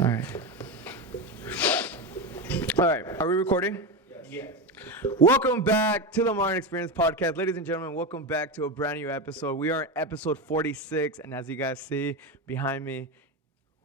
All right. All right. Are we recording? Yes. Welcome back to the Modern Experience Podcast. Ladies and gentlemen, welcome back to a brand new episode. We are in episode 46, and as you guys see behind me,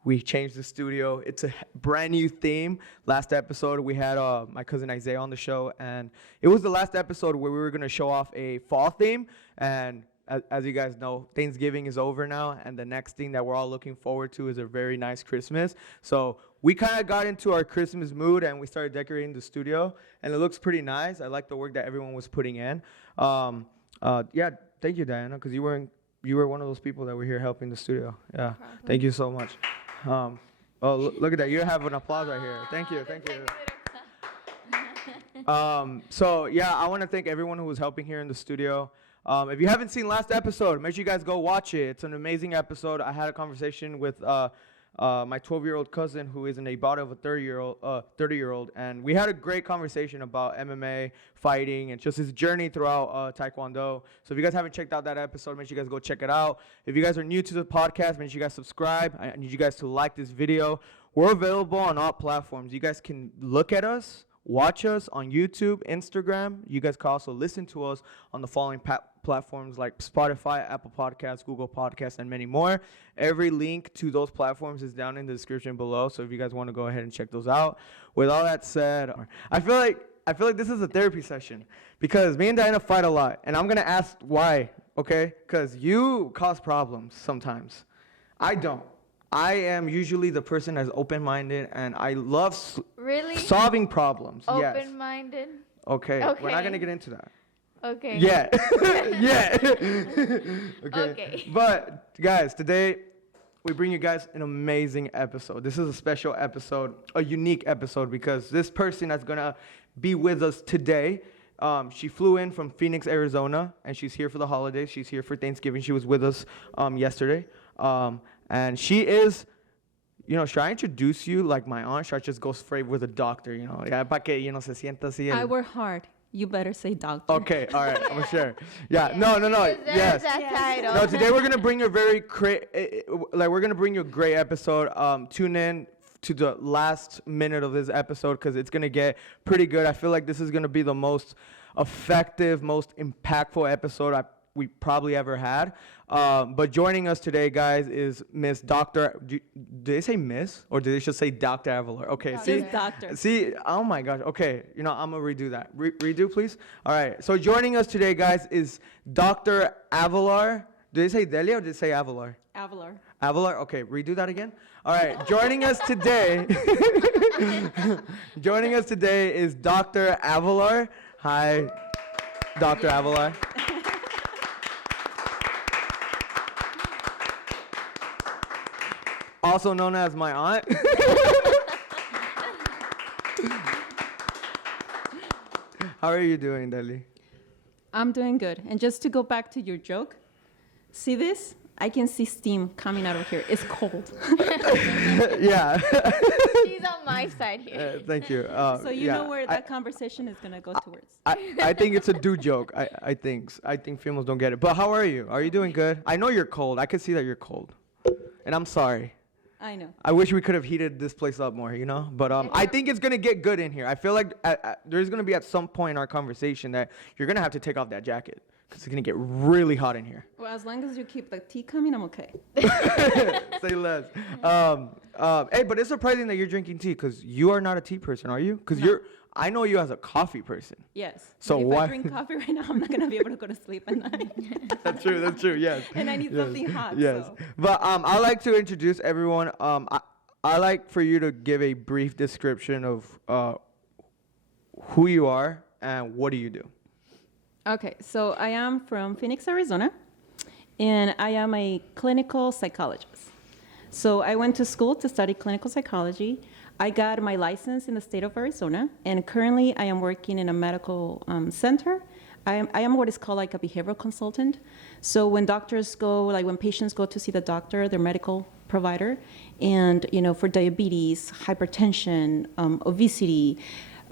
we changed the studio. It's a brand new theme. Last episode, we had my cousin Isaiah on the show, and it was the last episode where we were going to show off a fall theme, and as you guys know, Thanksgiving is over now, and the next thing that we're all looking forward to is a very nice Christmas. So we kind of got into our Christmas mood, and we started decorating the studio, and it looks pretty nice. I like the work that everyone was putting in. Yeah, thank you, Diana, because you were one of those people that were here helping the studio. Yeah, thank you so much. Look at that. You have an applause right here. Thank you. So, yeah, I want to thank everyone who was helping here in the studio. If you haven't seen last episode, make sure you guys go watch it. It's an amazing episode. I had a conversation with my 12-year-old cousin who is an about of a 30-year-old, and we had a great conversation about MMA, fighting, and just his journey throughout Taekwondo. So if you guys haven't checked out that episode, make sure you guys go check it out. If you guys are new to the podcast, make sure you guys subscribe. I need you guys to like this video. We're available on all platforms. You guys can look at us, watch us on YouTube, Instagram. You guys can also listen to us on the following platforms like Spotify, Apple Podcasts, Google Podcasts, and many more. Every link to those platforms is down in the description below, so if you guys want to go ahead and check those out. With all that said, I feel like this is a therapy session because me and Diana fight a lot, and I'm going to ask why, okay? Because you cause problems sometimes. I don't. I am usually the person that's open-minded, and I love solving problems. Open-minded? Yes. Okay. We're not going to get into that. Okay. Yeah. Yeah. Okay. But, guys, today we bring you guys an amazing episode. This is a special episode, a unique episode, because this person that's going to be with us today, she flew in from Phoenix, Arizona, and she's here for the holidays. She's here for Thanksgiving. She was with us yesterday. And she is, should I introduce you like my aunt? Should I just go straight with a doctor, Yeah, para que, se sienta así. I work hard. You better say doctor. Okay, all right, I'm sure. Yeah, no. Yes. That title. No, today we're gonna bring you we're gonna bring you a great episode. Tune in to the last minute of this episode because it's gonna get pretty good. I feel like this is gonna be the most effective, most impactful episode we probably ever had. But joining us today, guys, is Miss Dr. Did they say Miss or did they just say Dr. Avelar? Okay, Doctor. See, oh my gosh. Okay, I'm gonna redo that. Redo, please. All right. So joining us today, guys, is Dr. Avelar. Did they say Delia or did they say Avelar? Avelar. Avelar. Okay, redo that again. All right. Joining us today. Joining us today is Dr. Avelar. Hi, Dr. Avelar. Also known as my aunt. How are you doing, Deli? I'm doing good. And just to go back to your joke, see this? I can see steam coming out of here. It's cold. Yeah. She's on my side here. Thank you. So you know where that conversation is going to go towards. I think it's a dude joke. I think females don't get it. But how are you? Are you doing good? I know you're cold. I can see that you're cold. And I'm sorry. I know. I wish we could have heated this place up more, But I think it's going to get good in here. I feel like there's going to be at some point in our conversation that you're going to have to take off that jacket because it's going to get really hot in here. Well, as long as you keep the tea coming, I'm okay. Say less. Hey, but it's surprising that you're drinking tea because you are not a tea person, are you? Because I know you as a coffee person. Yes. So if why? I drink coffee right now, I'm not going to be able to go to sleep at night. That's true, yes. And I need something hot. Yes. So. But I like to introduce everyone. I like for you to give a brief description of who you are and what do you do. Okay, so I am from Phoenix, Arizona, and I am a clinical psychologist. So I went to school to study clinical psychology. I got my license in the state of Arizona, and currently I am working in a medical center. I am what is called like a behavioral consultant. So when doctors go, like when patients go to see the doctor, their medical provider, and for diabetes, hypertension, obesity,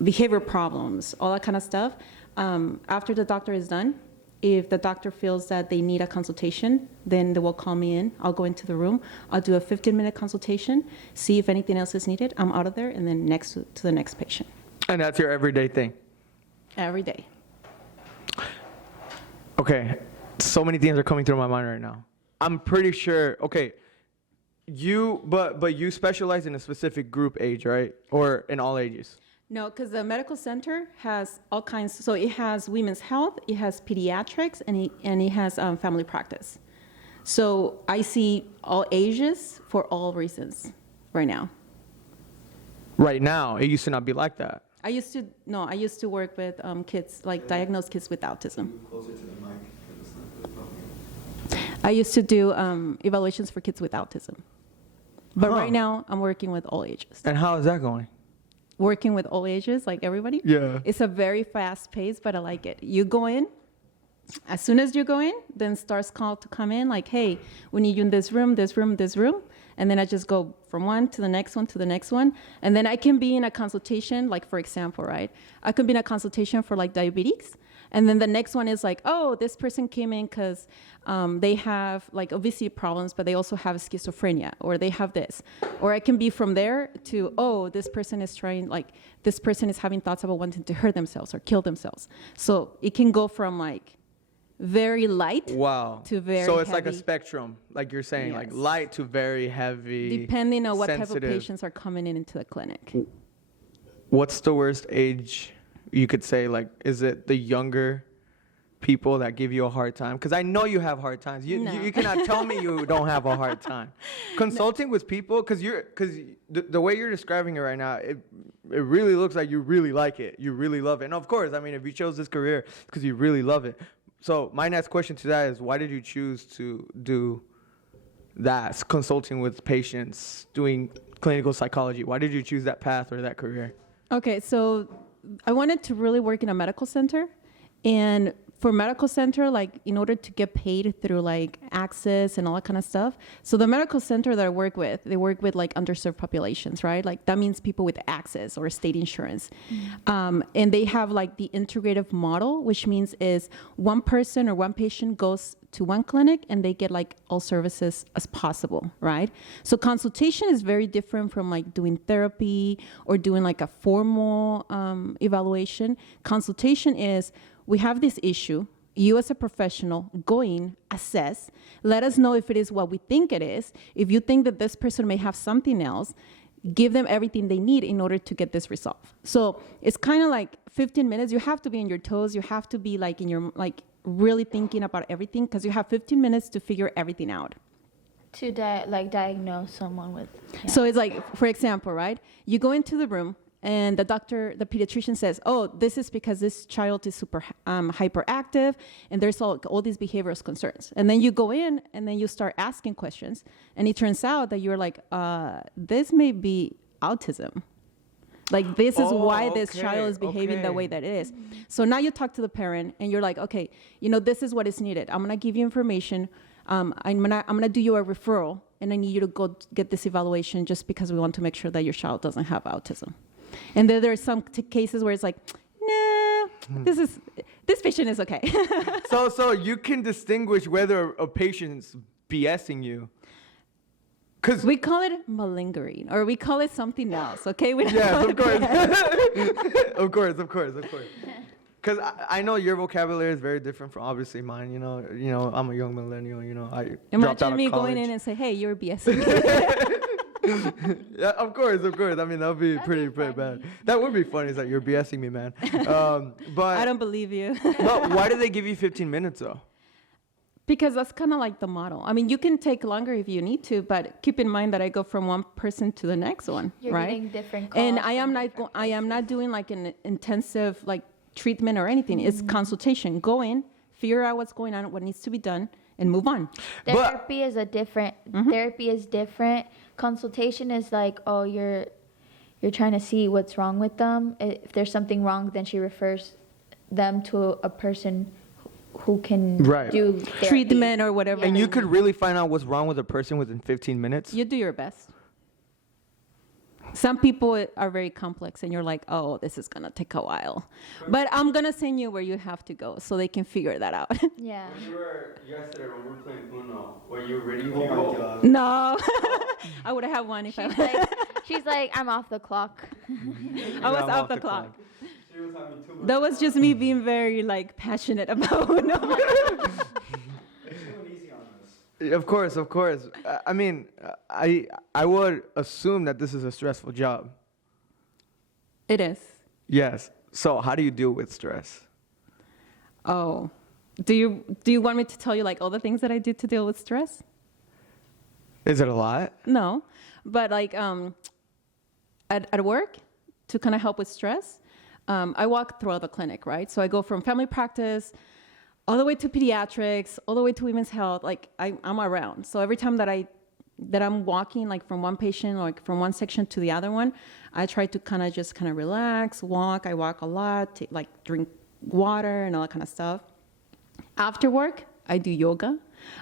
behavior problems, all that kind of stuff, after the doctor is done, If the doctor feels that they need a consultation, then they will call me in. I'll go into the room. I'll do a 15-minute consultation, see if anything else is needed. I'm out of there, and then next to the next patient. And that's your everyday thing? Every day. Okay, so many things are coming through my mind right now. I'm pretty sure, okay, but you specialize in a specific group age, right? Or in all ages? No, because the medical center has all kinds. So it has women's health, it has pediatrics, and it has family practice. So I see all ages for all reasons right now. Right now, it used to not be like that. I used to work with kids, like diagnosed kids with autism. Closer to the mic, 'cause it's not really popping. I used to do evaluations for kids with autism. But Huh. right now, I'm working with all ages. And how is that going? Working with all ages, like everybody. Yeah. It's a very fast pace, but I like it. You go in, as soon as you go in, then starts call to come in, like, hey, we need you in this room, this room, this room. And then I just go from one to the next one to the next one. And then I can be in a consultation, like, for example, right? I could be in a consultation for like diabetes. And then the next one is like, oh, this person came in because they have like obesity problems, but they also have schizophrenia, or they have this. Or I can be from there to, oh, this person is having thoughts about wanting to hurt themselves or kill themselves. So it can go from like very light Wow. to very So it's like a heavy. spectrum, like you're saying, like Yes. light to very heavy. Depending on what type of sensitive. patients are coming into the clinic. What's the worst age you could say? Like, is it the younger people that give you a hard time? Because I know you have hard times. No. You cannot tell me you don't have a hard time. Consulting with people, because the way you're describing it right now, it really looks like you really like it. You really love it. And of course, I mean, if you chose this career, it's because you really love it. So my next question to that is, why did you choose to do that, consulting with patients, doing clinical psychology? Why did you choose that path or that career? Okay, so I wanted to really work in a medical center. And for medical center, like in order to get paid through like access and all that kind of stuff. So the medical center that I work with, they work with like underserved populations, right? Like that means people with access or state insurance. And they have like the integrative model, which means is one person or one patient goes to one clinic and they get like all services as possible, right? So consultation is very different from like doing therapy or doing like a formal evaluation. Consultation is, we have this issue, you as a professional go in, assess, let us know if it is what we think it is. If you think that this person may have something else, give them everything they need in order to get this resolved. So it's kind of like 15 minutes. You have to be on your toes. You have to be like in your, like really thinking about everything, because you have 15 minutes to figure everything out. To diagnose someone with. Yeah. So it's like, for example, right? You go into the room and the pediatrician says, oh, this is because this child is super hyperactive and there's all these behavioral concerns. And then you go in and then you start asking questions. And it turns out that you're like, this may be autism. Like, this is why this child is behaving the way that it is. So now you talk to the parent and you're like, okay, this is what is needed. I'm going to give you information. I'm gonna do you a referral, and I need you to go get this evaluation just because we want to make sure that your child doesn't have autism. And then there are some cases where it's like, nah, this patient is okay. So you can distinguish whether a patient's BSing you. Cause We call it malingering, or we call it something else, okay? We don't yes, call of it course. BS. of course. Because I know your vocabulary is very different from obviously mine. You know, I'm a young millennial. I dropped out Imagine of me college. going in and say, hey, you're BS. Yeah, of course. I mean, that would be pretty bad. That would be funny. It's like, you're BSing me, man. But I don't believe you. but why do they give you 15 minutes though? Because that's kind of like the model. I mean, you can take longer if you need to, but keep in mind that I go from one person to the next one, You're right? getting different calls. And I am from not different I am places. not doing like an intensive like treatment or anything. It's consultation. Go in, figure out what's going on, what needs to be done, and move on. Therapy is Therapy is different. Consultation is like, oh, you're trying to see what's wrong with them. If there's something wrong, then she refers them to a person who can Right. do therapy. Treatment or whatever. And you could really find out what's wrong with a person within 15 minutes. You do your best. Some people are very complex, and you're like, oh, this is gonna take a while. But I'm gonna send you where you have to go so they can figure that out. Yeah. When you were yesterday when we were playing Uno, were you ready to Oh go? my God. No, I would have one if She's like, I'm off the clock. I was I'm off the clock. She was having too much That was just me being very like passionate about Uno. It's going easy on us. Of course. I mean, I would assume that this is a stressful job. It is. Yes. So how do you deal with stress? Oh, do you want me to tell you like all the things that I do to deal with stress? Is it a lot? No, but like at work, to kind of help with stress, I walk throughout the clinic, right? So I go from family practice all the way to pediatrics, all the way to women's health. Like I'm around. So every time that I'm walking, like from one patient, like from one section to the other one, I try to kind of relax, walk. I walk a lot, like drink water and all that kind of stuff. After work, I do yoga.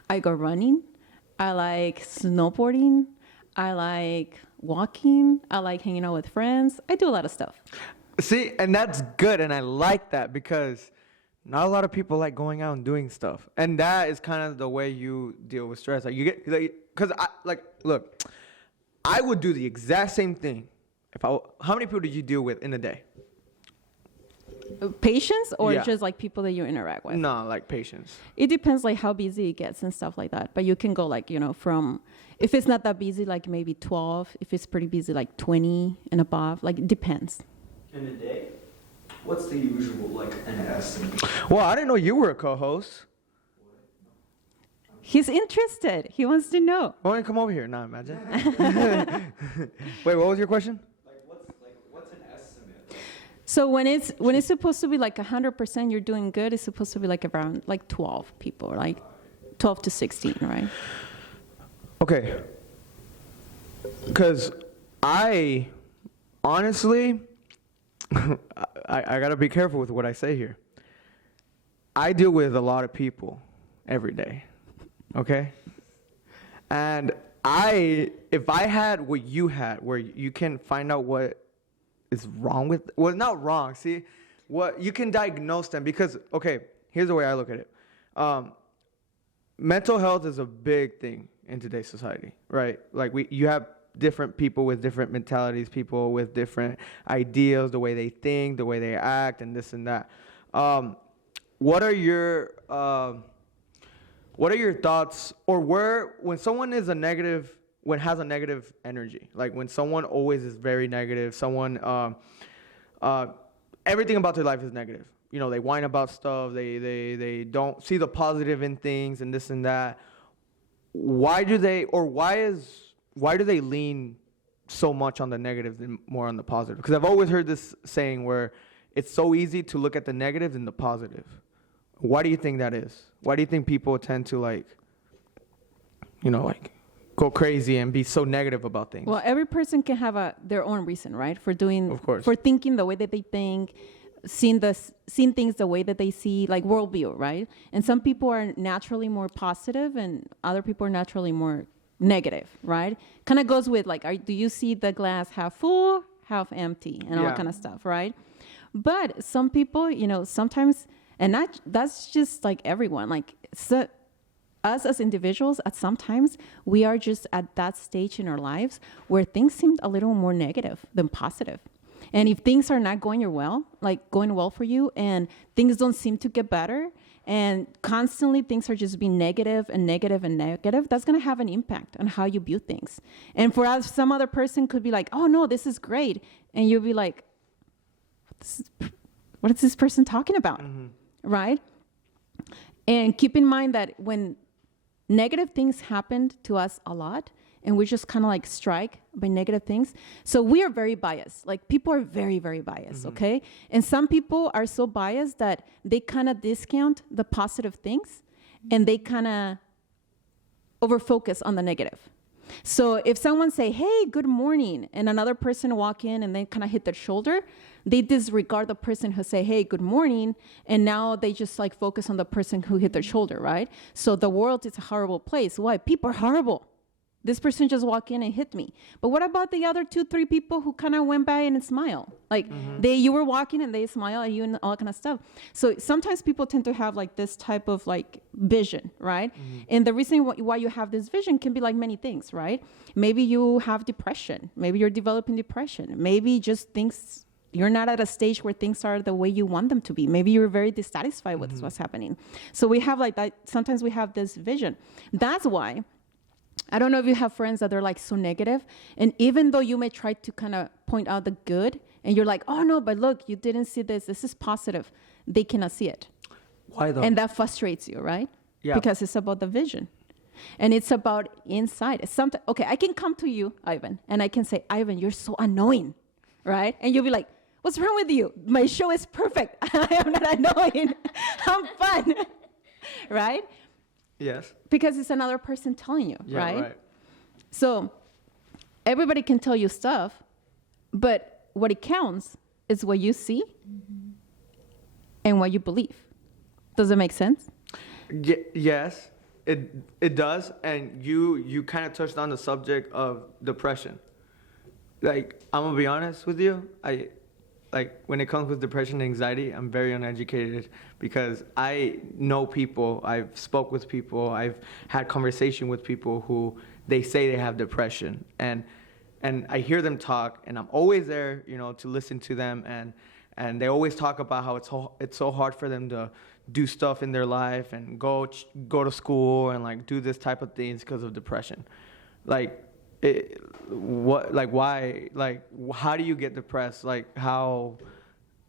I go running. I like snowboarding. I like walking. I like hanging out with friends. I do a lot of stuff. See, and that's good, and I like that because not a lot of people like going out and doing stuff, and that is kind of the way you deal with stress. Like you get, because look, I would do the exact same thing. How many people did you deal with in a day? Patients or Yeah. just like people that you interact with? No, like patients. It depends like how busy it gets and stuff like that. But you can go like, from, if it's not that busy, like maybe 12. If it's pretty busy, like 20 and above. Like it depends. In a day, what's the usual, like, an estimate? Well, I didn't know you were a co-host. He's interested. He wants to know. Why don't you come over here? Nah, imagine. Wait, what was your question? What's an estimate? So when it's supposed to be like 100% you're doing good, it's supposed to be like around like 12 people, like 12 to 16, right? Okay. Because I honestly, I got to be careful with what I say here. I deal with a lot of people every day. Okay? And if I had what you had, where you can find out what is wrong with, well, not wrong, see, what you can diagnose them, because, okay, here's the way I look at it. Mental health is a big thing in today's society, right? Like you have different people with different mentalities, people with different ideas, the way they think, the way they act, and this and that. What are your thoughts, or when someone is has a negative energy, like when someone always is very negative, someone everything about their life is negative. They whine about stuff, they don't see the positive in things and this and that. Why do they lean so much on the negative and more on the positive? Because I've always heard this saying where it's so easy to look at the negative than the positive. Why do you think that is? Why do you think people tend to go crazy and be so negative about things? Well, every person can have their own reason, right? For thinking the way that they think, seeing things the way that they see, like worldview, right? And some people are naturally more positive and other people are naturally more negative, right? Kind of goes with do you see the glass half full, half empty, and all that kind of stuff, right? But some people, sometimes, and that's just like everyone, so us as individuals, at sometimes we are just at that stage in our lives where things seem a little more negative than positive. And if things are not going well for you, and things don't seem to get better, and constantly things are just being negative and negative and negative, that's going to have an impact on how you view things. And for us, some other person could be like, oh no, this is great. And you'll be like, what is this person talking about? Mm-hmm. Right? And keep in mind that when negative things happen to us a lot, and we just kind of strike by negative things. So we are very biased. People are very, very biased, mm-hmm. Okay? And some people are so biased that they kind of discount the positive things and they kind of overfocus on the negative. So if someone say, hey, good morning, and another person walk in and they kind of hit their shoulder, they disregard the person who say, hey, good morning, and now they just focus on the person who hit their shoulder, right? So the world is a horrible place. Why? People are horrible. This person just walked in and hit me. But what about the other 2-3 people who kind of went by and smiled? Like you were walking and they smile at you and all kind of stuff. So sometimes people tend to have like this type of like vision, right? And the reason why you have this vision can be like many things, right? Maybe you have depression. Maybe you're developing depression. Maybe just things, you're not at a stage where things are the way you want them to be. Maybe you're very dissatisfied with what's happening. So we have like that, sometimes we have this vision. That's why, I don't know if you have friends that are like so negative, and even though you may try to kind of point out the good, and you're like, oh no, but look, you didn't see this. This is positive. They cannot see it. Why though? And that frustrates you, right? Yeah. Because it's about the vision. And it's about inside. Okay, I can come to you, Ivan, and I can say, Ivan, you're so annoying, right? And you'll be like, what's wrong with you? My show is perfect. I am not annoying. I'm fun, right? Yes. Because it's another person telling you, Yeah, right? So everybody can tell you stuff, but what it counts is what you see and what you believe. Does it make sense? Yes, it does. And you kind of touched on the subject of depression. Like, I'm gonna be honest with you. Like when it comes with depression and anxiety, I'm very uneducated because I know people, I've spoke with people, I've had conversation with people who they say they have depression, and I hear them talk, and I'm always there, to listen to them, and they always talk about how it's so hard for them to do stuff in their life and go to school and like do this type of things because of depression. Like, why? Like, how do you get depressed? How?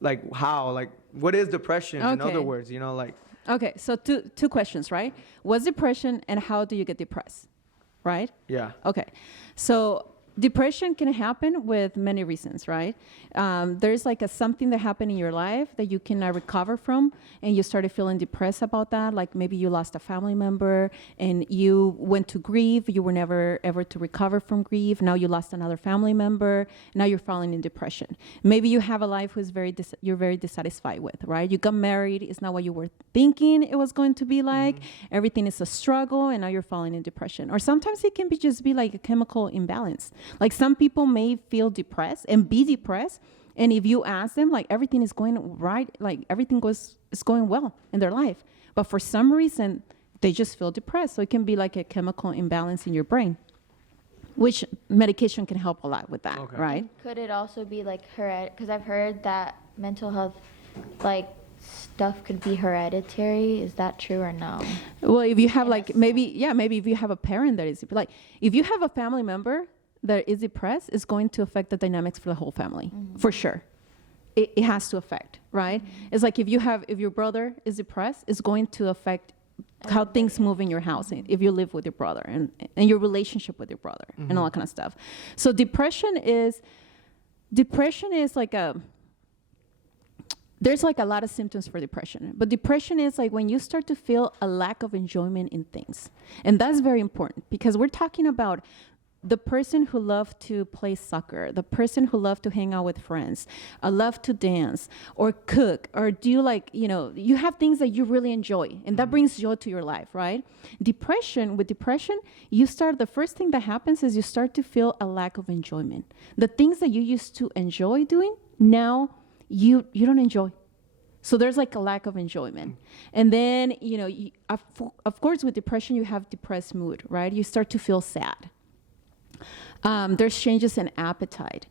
What is depression? In other words, Okay, so two questions, right? What's depression and how do you get depressed, right? Yeah. Okay, so depression can happen with many reasons, right? There's like something that happened in your life that you cannot recover from, and you started feeling depressed about that. Like maybe you lost a family member and you went to grieve. You were never ever to recover from grief. Now you lost another family member. Now you're falling in depression. Maybe you have a life who's you're very dissatisfied with, right? You got married. It's not what you were thinking it was going to be like. Everything is a struggle, and now you're falling in depression. Or sometimes it can just be like a chemical imbalance. Like some people may feel depressed and be depressed, and if you ask them, like everything is going right, like everything is going well in their life, but for some reason they just feel depressed. So it can be like a chemical imbalance in your brain, which medication can help a lot with that, right? Could it also be like because I've heard that mental health, like stuff could be hereditary. Is that true or no? Well, if you have like maybe if you have a parent that is like, if you have a family member that is depressed, is going to affect the dynamics for the whole family, for sure. It has to affect, right? It's like if your brother is depressed, it's going to affect how things move in your house, if you live with your brother and your relationship with your brother and all that kind of stuff. So depression is like there's like a lot of symptoms for depression, but depression is like when you start to feel a lack of enjoyment in things. And that's very important because we're talking about the person who loved to play soccer, the person who loved to hang out with friends, love to dance or cook, or do you have things that you really enjoy, and that brings joy to your life, right? With depression, the first thing that happens is you start to feel a lack of enjoyment. The things that you used to enjoy doing, now you don't enjoy. So there's like a lack of enjoyment. And then, of course, with depression, you have depressed mood, right? You start to feel sad. There's changes in appetite.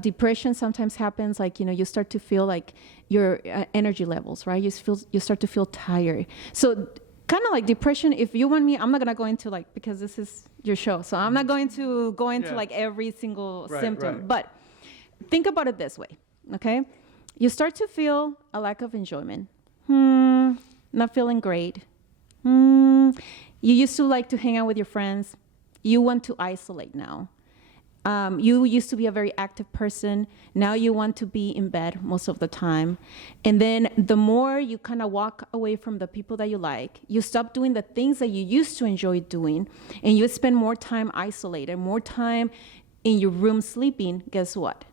Depression sometimes happens like, you start to feel like your energy levels, right? You start to feel tired. So kind of like depression, if you want me, I'm not going to go into like, because this is your show. So I'm not going to go into like every single symptom. Right. But think about it this way, okay? You start to feel a lack of enjoyment. Not feeling great. You used to like to hang out with your friends. You want to isolate now. You used to be a very active person. Now you want to be in bed most of the time. And then the more you kind of walk away from the people that you like, you stop doing the things that you used to enjoy doing, and you spend more time isolated, more time in your room sleeping. Guess what?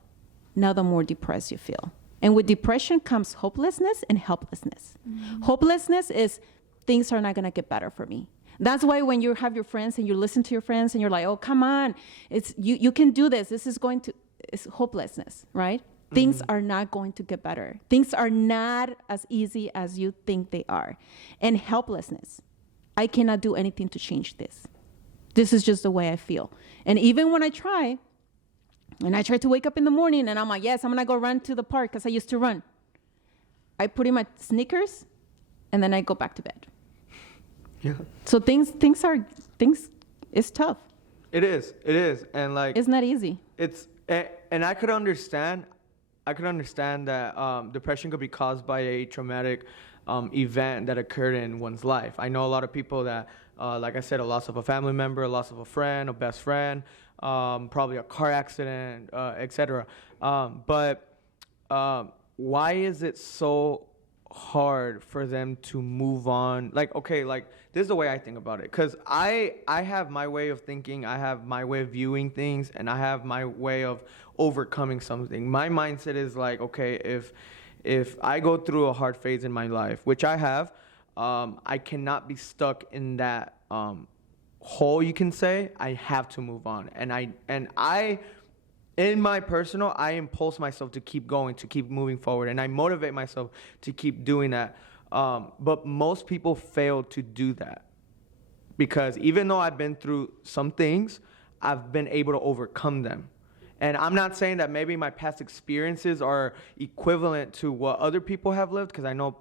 Now the more depressed you feel. And with depression comes hopelessness and helplessness. Hopelessness is things are not going to get better for me. That's why when you have your friends and you listen to your friends and you're like, oh, come on, it's you can do this. It's hopelessness, right? Things are not going to get better. Things are not as easy as you think they are. And helplessness. I cannot do anything to change this. This is just the way I feel. And even when I try to wake up in the morning and I'm like, yes, I'm going to go run to the park because I used to run. I put in my sneakers and then I go back to bed. Yeah. So things, it's tough. It is. And like, It's not easy. And I could understand that depression could be caused by a traumatic event that occurred in one's life. I know a lot of people that, like I said, a loss of a family member, a loss of a friend, a best friend, probably a car accident, etc. But why is it so hard for them to move on? Like, okay, like this is the way I think about it, because I have my way of thinking, I have my way of viewing things, and I have my way of overcoming something. My mindset is like, okay, if I go through a hard phase in my life, which I have, I cannot be stuck in that hole, you can say. I have to move on. And I in my personal, I impulse myself to keep going, to keep moving forward, and I motivate myself to keep doing that. But most people fail to do that, because even though I've been through some things, I've been able to overcome them. And I'm not saying that maybe my past experiences are equivalent to what other people have lived, because I know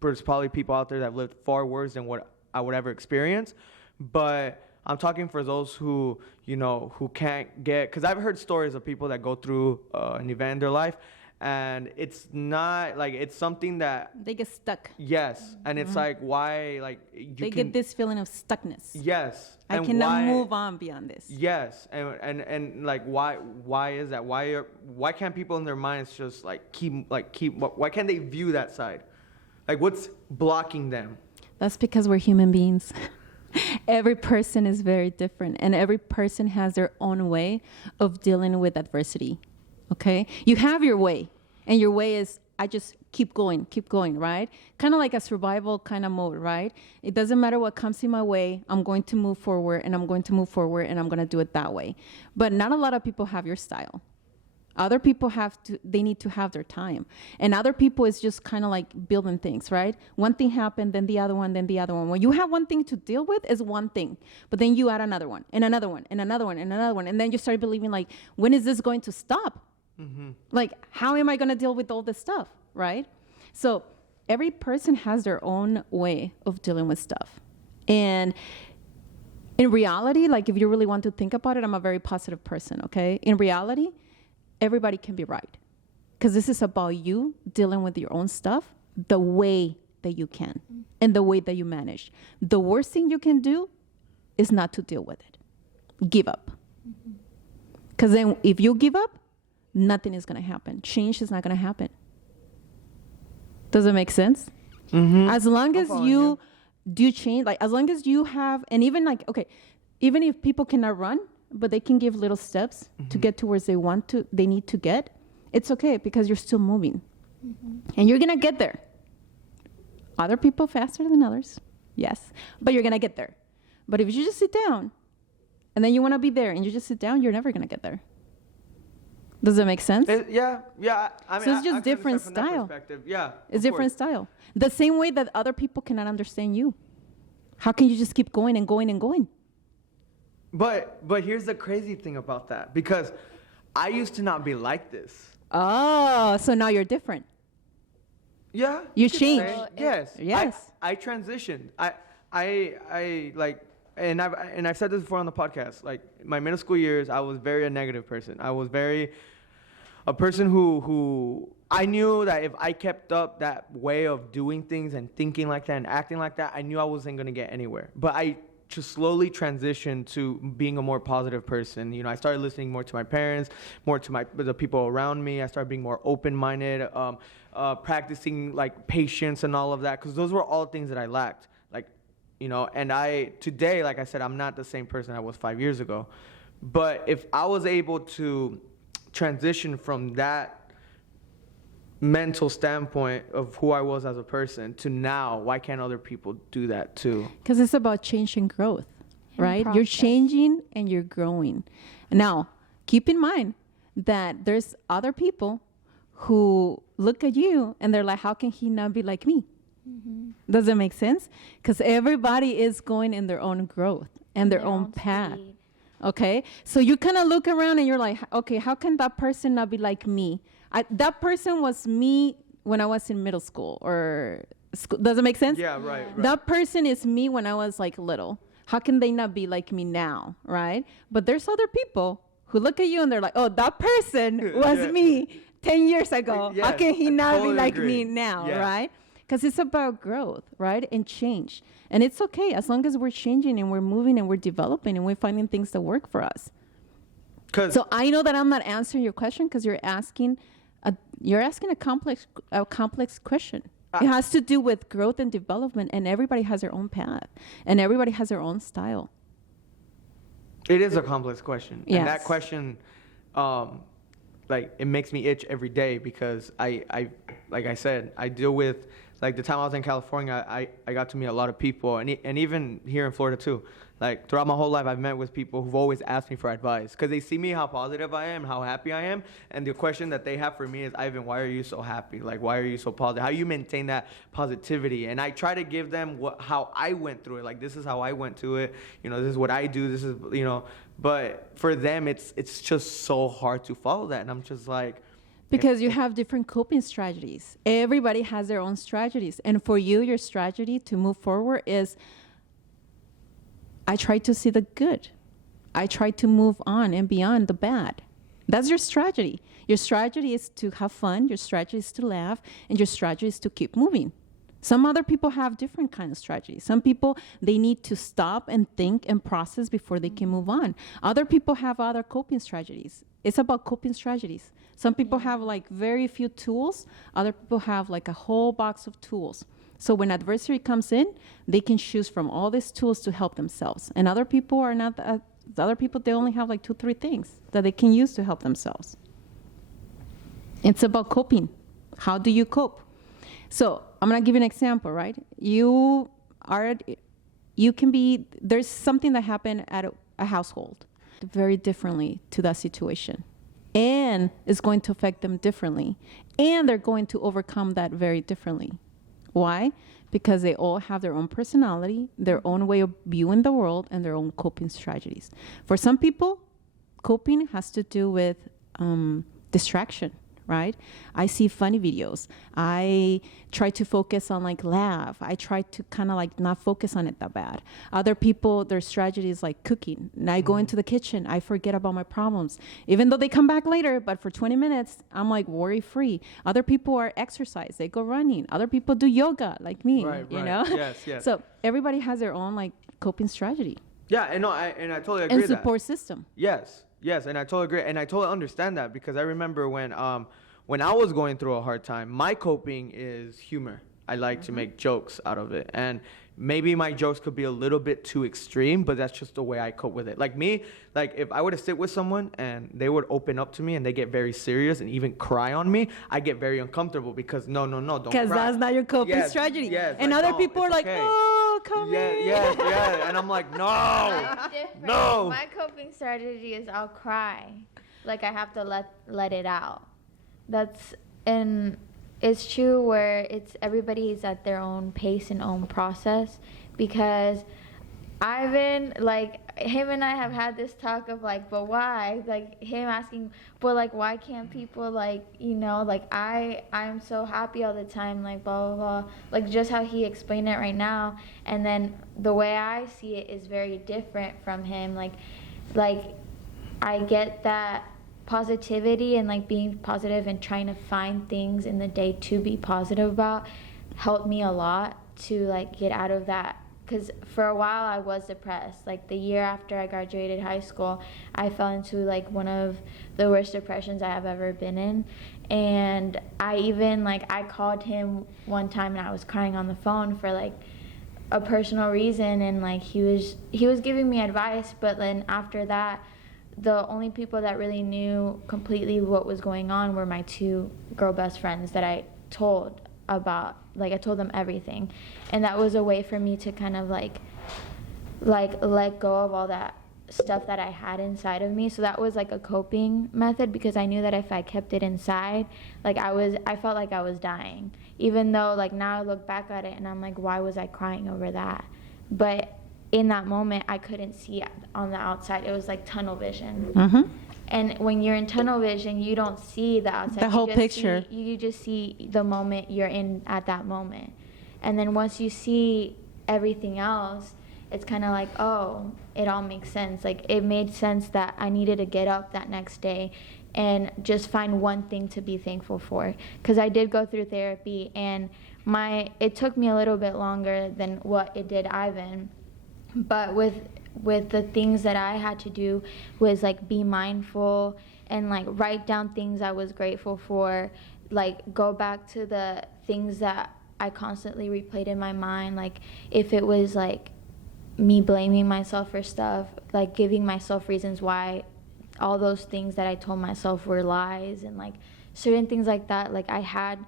there's probably people out there that have lived far worse than what I would ever experience. But I'm talking for those who, who can't get, because I've heard stories of people that go through an event in their life, and it's not like, it's something that They get stuck. yes, and it's like, why, like They get this feeling of stuckness. yes, I and cannot move on beyond this. yes, and like, why is that? Why can't people in their minds just keep why can't they view that side? Like, what's blocking them? That's because we're human beings. Every person is very different, and every person has their own way of dealing with adversity. Okay? You have your way, and your way is, I just keep going, right? Kind of like a survival kind of mode, right? It doesn't matter what comes in my way, I'm going to move forward, and I'm going to move forward, and I'm going to do it that way. But not a lot of people have your style. Other people they need to have their time. And other people is just kind of like building things, right? One thing happened, then the other one, then the other one. When you have one thing to deal with, is one thing. But then you add another one, and another one, and another one, and another one. And then you start believing, like, when is this going to stop? Mm-hmm. Like, how am I going to deal with all this stuff, right? So every person has their own way of dealing with stuff. And in reality, like, if you really want to think about it, I'm a very positive person, okay? In reality, everybody can be right, because this is about you dealing with your own stuff the way that you can and the way that you manage. The worst thing you can do is not to deal with it. Give up. Because then if you give up, nothing is going to happen. Change is not going to happen. Does it make sense? Mm-hmm. As long as you do change, like, as long as you have, and even like, okay, even if people cannot run, but they can give little steps to get to where they need to get, it's okay, because you're still moving. And you're going to get there. Other people faster than others, yes, but you're going to get there. But if you just sit down and then you want to be there and you just sit down, you're never going to get there. Does that make sense? Yeah. I mean, so it's just different style. Yeah, it's different style. The same way that other people cannot understand you. How can you just keep going and going and going? But here's the crazy thing about that, because I used to not be like this. Oh, so now you're different. Yeah. You changed. Yes. Yes. I transitioned. I like, and I've said this before on the podcast. Like, my middle school years, I was very a negative person. I was a person who I knew that if I kept up that way of doing things and thinking like that and acting like that, I knew I wasn't gonna get anywhere. But I just slowly transitioned to being a more positive person. I started listening more to my parents, more to the people around me. I started being more open-minded, practicing like patience and all of that, because those were all things that I lacked. Like, and today, like I said, I'm not the same person I was 5 years ago. But if I was able to transition from that mental standpoint of who I was as a person to now, why can't other people do that too? Because it's about change and growth, And right? You're process. changing and you're growing. Now, keep in mind that there's other people who look at you and they're like, how can he not be like me? Does it make sense? Because everybody is going in their own growth and their own path. speed. Okay, so you kind of look around and you're like, okay, how can that person not be like me? That person was me when I was in middle school or school. Does it make sense? Yeah, right. That person is me when I was like little. How can they not be like me now, right? But there's other people who look at you and they're like, oh, that person was Yeah. me 10 years ago. How Yes, can he I not totally be like agree. me now, Yes. right? Because it's about growth, right? And change. And it's okay as long as we're changing and we're moving and we're developing and we're finding things that work for us. Because So I know that I'm not answering your question because you're asking a complex question. It has to do with growth and development, and everybody has their own path, and everybody has their own style. it is a complex question. And that Yes. question, like, it makes me itch every day because like I said, I deal with, like, the time I was in California, I got to meet a lot of people, and even here in Florida too. Like, throughout my whole life, I've met with people who've always asked me for advice because they see me how positive I am, how happy I am, and the question that they have for me is, Ivan, why are you so happy? Like, why are you so positive? How you maintain that positivity? And I try to give them how I went through it. Like, this is how I went to it. You know, this is what I do. This is, you know, but for them, it's just so hard to follow that, and I'm just like. Because you have different coping strategies. Everybody has their own strategies. And for you, your strategy to move forward is, I try to see the good. I try to move on and beyond the bad. That's your strategy. Your strategy is to have fun. Your strategy is to laugh. And your strategy is to keep moving. Some other people have different kind of strategies. Some people, they need to stop and think and process before they can move on. Other people have other coping strategies. It's about coping strategies. Some people have like very few tools. Other people have like a whole box of tools. So when adversity comes in, they can choose from all these tools to help themselves. And other people are not, other people, they only have like 2-3 things that they can use to help themselves. It's about coping. How do you cope? So I'm going to give you an example, right? You can be, there's something that happened at a household very differently to that situation. And it's going to affect them differently. And they're going to overcome that very differently. Why? Because they all have their own personality, their own way of viewing the world, and their own coping strategies. For some people, coping has to do with distraction, right? I see funny videos. I try to focus on like laugh. I try to kind of like not focus on it that bad. Other people, their strategy is like cooking. And I go into the kitchen. I forget about my problems. Even though they come back later, but for 20 minutes, I'm like worry free. Other people are exercise. They go running. Other people do yoga like me, you know? Yes, yes. So everybody has their own like coping strategy Yeah, and no, I totally agree and with that. support system. Yes, and I totally agree, and I totally understand that because I remember when I was going through a hard time, my coping is humor. I like to make jokes out of it, and maybe my jokes could be a little bit too extreme, but that's just the way I cope with it. Like me, like if I were to sit with someone and they would open up to me and they get very serious and even cry on me, I get very uncomfortable because no, don't cry. Because that's not your coping strategy. Yes, and like, other no, people are it's like, okay. oh, come here. Yeah, and I'm like, no. Different. No. My coping strategy is I'll cry. Like I have to let it out. And it's true where it's everybody's at their own pace and own process, because Ivan, like him and I have had this talk of like, but why? Like him asking, but like why can't people like, you know, like I'm so happy all the time, like blah blah blah, like just how he explained it right now, and then the way I see it is very different from him. Like I get that positivity and like being positive and trying to find things in the day to be positive about helped me a lot to like get out of that, because for a while I was depressed. Like the year after I graduated high school, I fell into like one of the worst depressions I have ever been in, and I even like I called him one time and I was crying on the phone for like a personal reason, and like he was giving me advice, but then after that the only people that really knew completely what was going on were my two girl best friends that I told about. Like, I told them everything. And that was a way for me to kind of like let go of all that stuff that I had inside of me. So that was like a coping method, because I knew that if I kept it inside, like I felt like I was dying. Even though like now I look back at it and I'm like, why was I crying over that? But in that moment, I couldn't see on the outside. It was like tunnel vision. Mm-hmm. And when you're in tunnel vision, you don't see the outside. The whole picture. You just see the moment you're in at that moment. And then once you see everything else, it's kind of like, oh, it all makes sense. Like, it made sense that I needed to get up that next day and just find one thing to be thankful for. Because I did go through therapy, and it took me a little bit longer than what it did Ivan. But with the things that I had to do was like be mindful and like write down things I was grateful for, like go back to the things that I constantly replayed in my mind. Like if it was like me blaming myself for stuff, like giving myself reasons why all those things that I told myself were lies, and like certain things like that. Like I had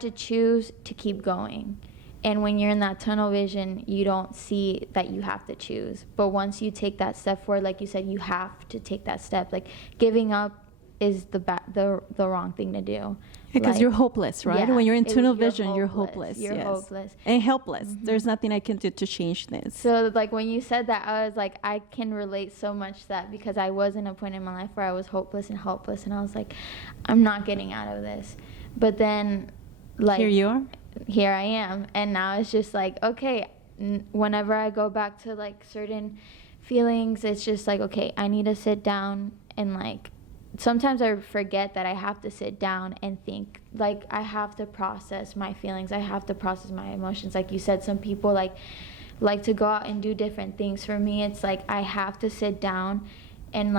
to choose to keep going. And when you're in that tunnel vision, you don't see that you have to choose. But once you take that step forward, like you said, you have to take that step. Like giving up is the wrong thing to do. Because like, you're hopeless, right? Yeah, when you're in tunnel vision, you're hopeless. You're yes. hopeless. And helpless. Mm-hmm. There's nothing I can do to change this. So like when you said that, I was like, I can relate so much to that, because I was in a point in my life where I was hopeless and helpless, and I was like, I'm not getting out of this. But then like Here you are. Here I am, and now it's just like, okay, whenever I go back to like certain feelings, it's just like, okay, I need to sit down, and like sometimes I forget that I have to sit down and think. Like I have to process my feelings, I have to process my emotions. Like you said, some people like to go out and do different things. For me, it's like I have to sit down and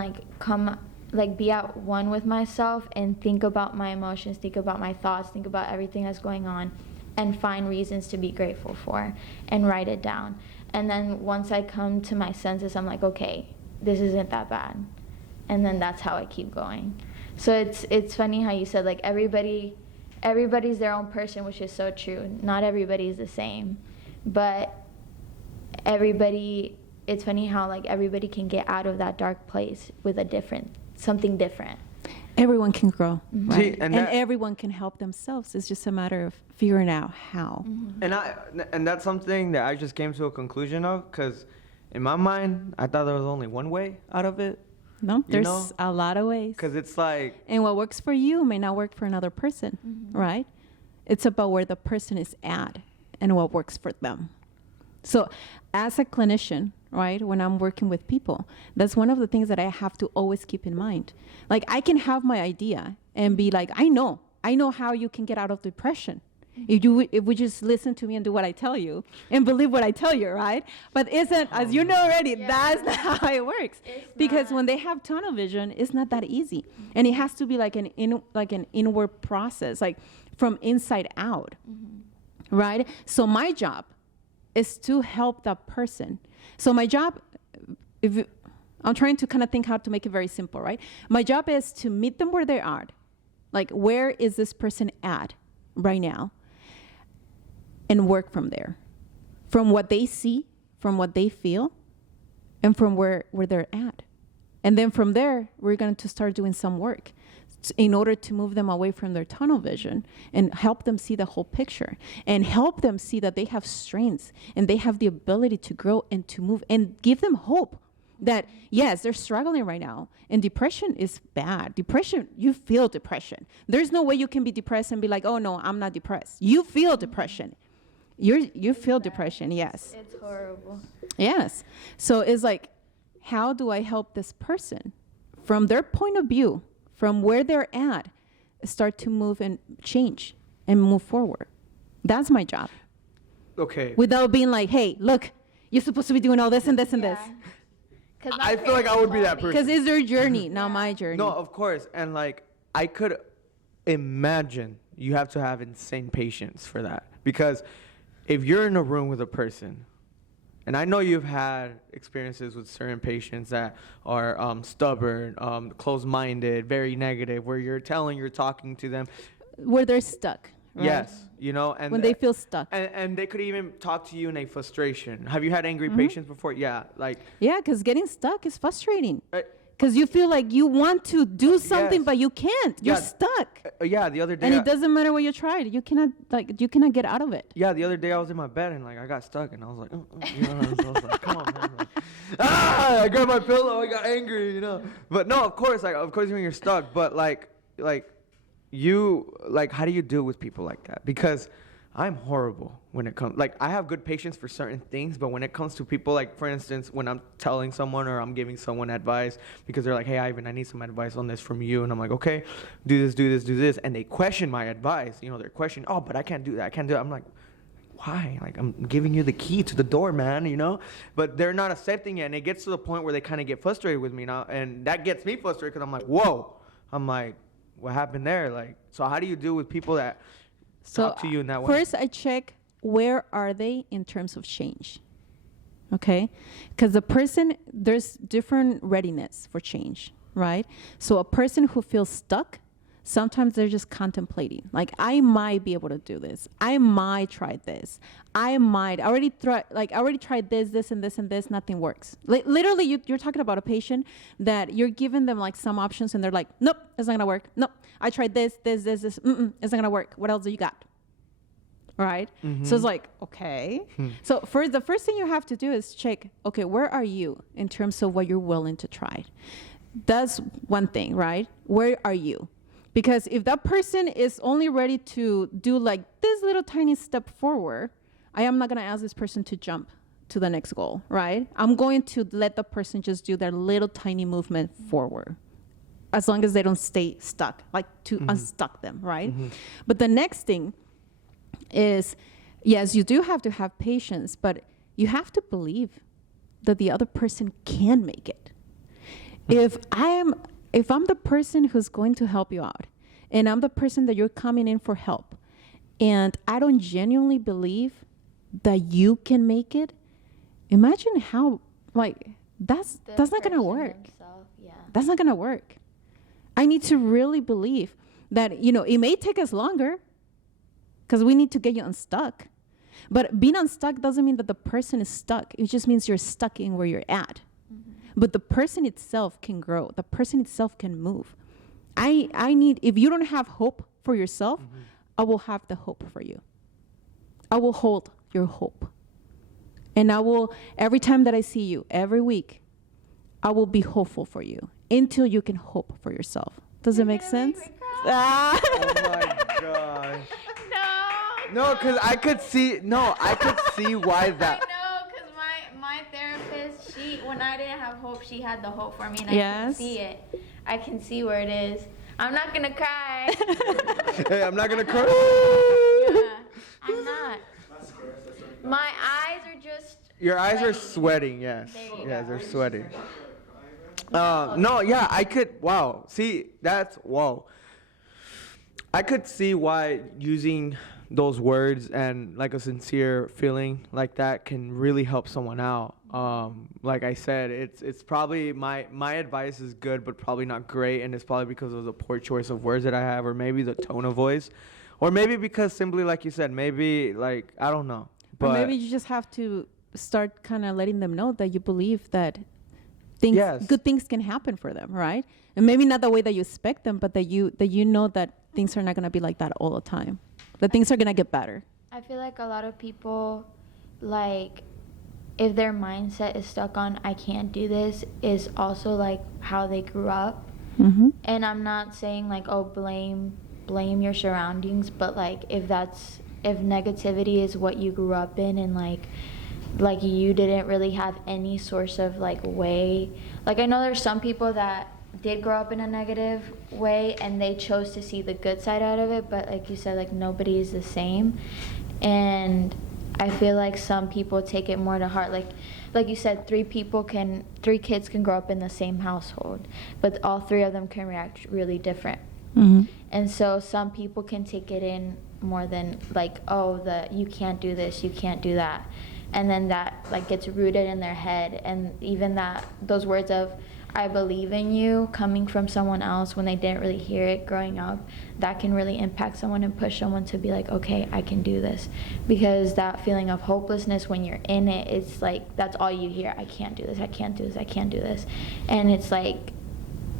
be at one with myself and think about my emotions, think about my thoughts, think about everything that's going on, and find reasons to be grateful for and write it down. And then once I come to my senses, I'm like, okay, this isn't that bad. And then that's how I keep going. So it's funny how you said like everybody's their own person, which is so true. Not everybody is the same, but it's funny how like everybody can get out of that dark place with something different. Everyone can grow, Mm-hmm. right? See, and and everyone can help themselves. It's just a matter of figuring out how. Mm-hmm. And that's something that I just came to a conclusion of, because in my mind, I thought there was only one way out of it. No, You there's know? a lot of ways. Because it's like, And what works for you may not work for another person, right? It's about where the person is at and what works for them. So as a clinician, right, when I'm working with people, that's one of the things that I have to always keep in mind. Like I can have my idea and be like, I know how you can get out of depression. If we just listen to me and do what I tell you and believe what I tell you, right? But as you know already, that's not how it works. Because when they have tunnel vision, it's not that easy. And it has to be like an inward process, like from inside out, right? So my job is to help that person. So my job, I'm trying to kind of think how to make it very simple, right? My job is to meet them where they are. Like, where is this person at right now? And work from there. From what they see, from what they feel, and from where they're at. And then from there, we're going to start doing some work in order to move them away from their tunnel vision and help them see the whole picture and help them see that they have strengths and they have the ability to grow and to move, and give them hope that, yes, they're struggling right now. And depression is bad. Depression, you feel depression. There's no way you can be depressed and be like, oh, no, I'm not depressed. You feel depression. You feel depression, yes. It's horrible. Yes. So it's like, how do I help this person from their point of view, from where they're at, start to move and change and move forward? That's my job. okay. Without being like, hey, look, you're supposed to be doing all this and this and this. I feel like I would be that person. Because it's their journey, not my journey. No, of course. And like, I could imagine you have to have insane patience for that. Because if you're in a room with a person and I know you've had experiences with certain patients that are stubborn, closed-minded, very negative, where you're talking to them. Where they're stuck. Right? Yes, and When they feel stuck. and they could even talk to you in a frustration. Have you had angry patients before? Yeah, like. Yeah, because getting stuck is frustrating. Uh, Because you feel like you want to do something, Yes. but you can't. You're Yeah. stuck. Yeah, the other day. And it doesn't matter what you tried. You cannot get out of it. Yeah, the other day I was in my bed and like I got stuck and I was like, so I was like, come on, man. Like, I grabbed my pillow, I got angry, But no, of course when you're stuck, but like you, like, how do you deal with people like that? Because I'm horrible when it comes, like, I have good patience for certain things, but when it comes to people, like, for instance, when I'm telling someone or I'm giving someone advice because they're like, hey, Ivan, I need some advice on this from you. And I'm like, okay, do this. And they question my advice. They're questioning, oh, but I can't do that. I'm like, why? Like, I'm giving you the key to the door, man, But they're not accepting it. And it gets to the point where they kind of get frustrated with me now. And that gets me frustrated because I'm like, whoa. I'm like, what happened there? Like, so how do you deal with people that talk to you in that way? First, I check where are they in terms of change. Okay? Because there's different readiness for change, right? So a person who feels stuck, sometimes they're just contemplating. Like, I might be able to do this. I might try this. I already tried this, and this, nothing works. Literally, you're talking about a patient that you're giving them like some options and they're like, nope, it's not gonna work. Nope, I tried this, it's not gonna work. What else do you got? Right? Mm-hmm. So it's like, okay. So the first thing you have to do is check, okay, where are you in terms of what you're willing to try? That's one thing, right? Where are you? Because if that person is only ready to do like this little tiny step forward, I am not going to ask this person to jump to the next goal, right? I'm going to let the person just do their little tiny movement forward, as long as they don't stay stuck, like to unstuck them, right? But the next thing is, yes, you do have to have patience, but you have to believe that the other person can make it. If I'm the person who's going to help you out, and I'm the person that you're coming in for help, and I don't genuinely believe that you can make it, imagine how, like, that's not gonna work. That's not gonna work. I need to really believe that, it may take us longer because we need to get you unstuck. But being unstuck doesn't mean that the person is stuck. It just means you're stuck in where you're at. But the person itself can grow. The person itself can move. If you don't have hope for yourself, I will have the hope for you. I will hold your hope. And every time that I see you, every week, I will be hopeful for you until you can hope for yourself. Does it make sense? Oh my gosh. No, because I could see why that. I know, because my therapist, when I didn't have hope, she had the hope for me, and I can see it. I can see where it is. I'm not going to cry. Hey, I'm not going to cry. Yeah, I'm not. My eyes are just... Your eyes are sweating, yes. Yes, they're sweating. No, yeah, I could, wow. See, whoa. I could see why using those words and like a sincere feeling like that can really help someone out. Like I said, it's probably my advice is good, but probably not great, and it's probably because of the poor choice of words that I have, or maybe the tone of voice, or maybe because simply like you said, maybe like I don't know. But or maybe you just have to start kind of letting them know that you believe that good things can happen for them, right? And maybe not the way that you expect them, but that you know that things are not going to be like that all the time. That things are going to get better. I feel like a lot of people, like, if their mindset is stuck on I can't do this, is also like how they grew up. Mm-hmm. And I'm not saying like, oh, blame your surroundings, but like if negativity is what you grew up in, and like you didn't really have any source of like way, like I know there's some people that did grow up in a negative way and they chose to see the good side out of it, but like you said, like nobody is the same. And I feel like some people take it more to heart, like you said, three kids can grow up in the same household, but all three of them can react really different. Mm-hmm. And so some people can take it in more than like, oh, you can't do this, you can't do that. and then that like gets rooted in their head. And even that, those words of I believe in you coming from someone else when they didn't really hear it growing up, that can really impact someone and push someone to be like, okay, I can do this. Because that feeling of hopelessness when you're in it, it's like that's all you hear. I can't do this, I can't do this, I can't do this. And it's like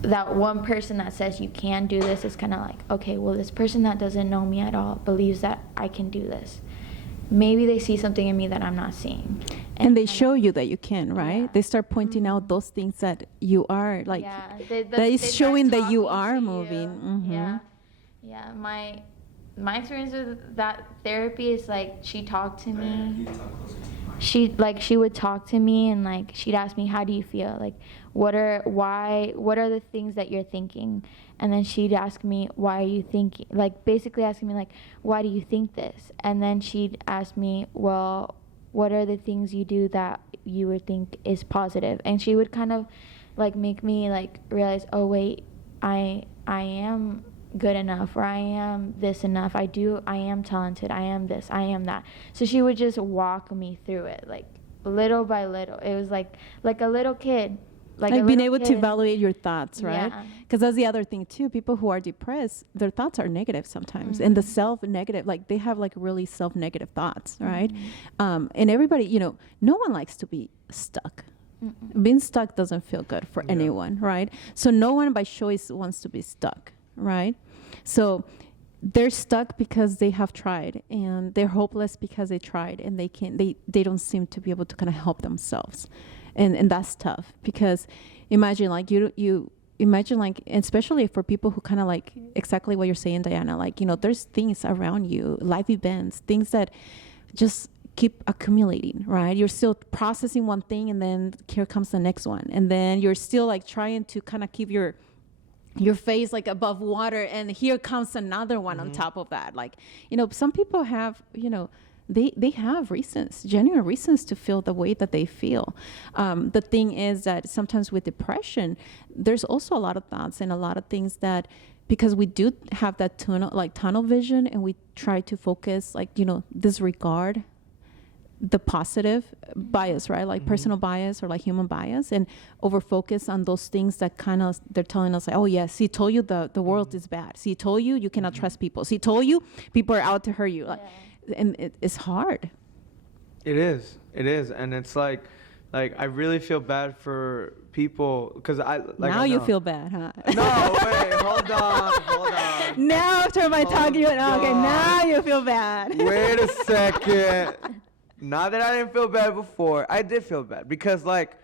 that one person that says you can do this is kind of like, okay, well, this person that doesn't know me at all believes that I can do this. Maybe they see something in me that I'm not seeing. And they show you that you can, right? Yeah. They start pointing out those things that you are, like, that is showing that you are moving. Mm-hmm. Yeah. My experience with that therapy is like she talked to me. She would talk to me and like she'd ask me, how do you feel? Like, what are the things that you're thinking? And then she'd ask me, why are you thinking? Like basically asking me like, why do you think this? And then she'd ask me, well, what are the things you do that you would think is positive? And she would kind of like make me like realize, oh wait, I am good enough, or I am this enough. I am talented. I am this. I am that. So she would just walk me through it, like little by little. It was like a little kid. Like being able to evaluate your thoughts, right? Because that's the other thing too. People who are depressed, their thoughts are negative sometimes. And the self-negative, like they have like really self-negative thoughts, right? And everybody, you know, no one likes to be stuck. Being stuck doesn't feel good for anyone, right? So no one by choice wants to be stuck, right? So they're stuck because they have tried, and they're hopeless because they tried, and they don't seem to be able to kind of help themselves. And that's tough, because imagine like you imagine like, especially for people who kind of like exactly what you're saying, Dayana, like, you know, there's things around you, life events, things that just keep accumulating, right? You're still processing one thing, and then here comes the next one. And then you're still like trying to kind of keep your face like above water, and here comes another one on top of that. Like, you know, some people have, you know, they have reasons, genuine reasons to feel the way that they feel. The thing is that sometimes with depression, there's also a lot of thoughts and a lot of things that, because we do have that tunnel vision, and we try to focus, like, you know, disregard the positive bias, right? Like personal bias or like human bias, and over focus on those things that kind of, they're telling us like, oh yes, he told you the world is bad. See, he told you you cannot trust people. See, he told you people are out to hurt you. Like, and it's hard. It is. And it's like I really feel bad for people, because now you feel bad, huh? No, wait, hold on. Now after my talk, okay, now you feel bad. Wait a second. Not that I didn't feel bad before. I did feel bad, because like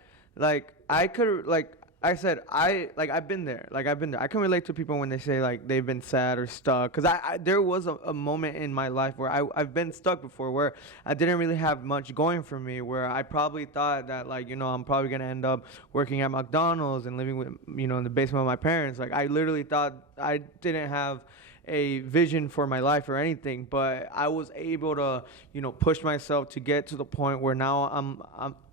I could, like I said, I've been there. I can relate to people when they say like they've been sad or stuck, because there was a moment in my life where I've been stuck before, where I didn't really have much going for me, where I probably thought that, like, you know, I'm probably gonna end up working at McDonald's and living with, you know, in the basement of my parents. Like, I literally thought I didn't have a vision for my life or anything, but I was able to, you know, push myself to get to the point where now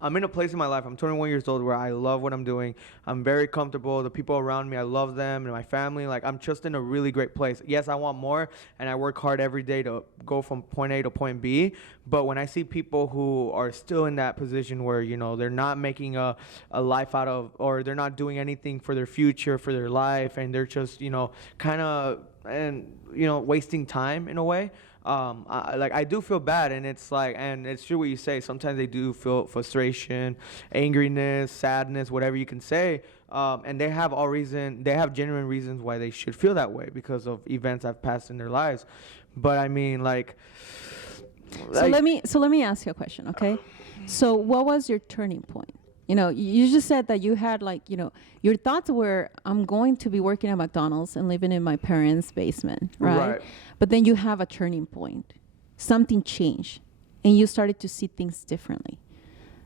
I'm in a place in my life. I'm 21 years old, where I love what I'm doing. I'm very comfortable. The people around me, I love them, and my family. Like, I'm just in a really great place. Yes, I want more, and I work hard every day to go from point A to point B. But when I see people who are still in that position where, you know, they're not making a life out of, or they're not doing anything for their future, for their life, and they're just, you know, kind of, and, you know, wasting time in a way. I do feel bad, and it's like, and it's true what you say. Sometimes they do feel frustration, angriness, sadness, whatever you can say. And they have genuine reasons why they should feel that way, because of events I've passed in their lives. But I mean, so let me ask you a question, okay? So what was your turning point? You know, you just said that you had, like, you know, your thoughts were, I'm going to be working at McDonald's and living in my parents' basement, right? But then you have a turning point. Something changed, and you started to see things differently.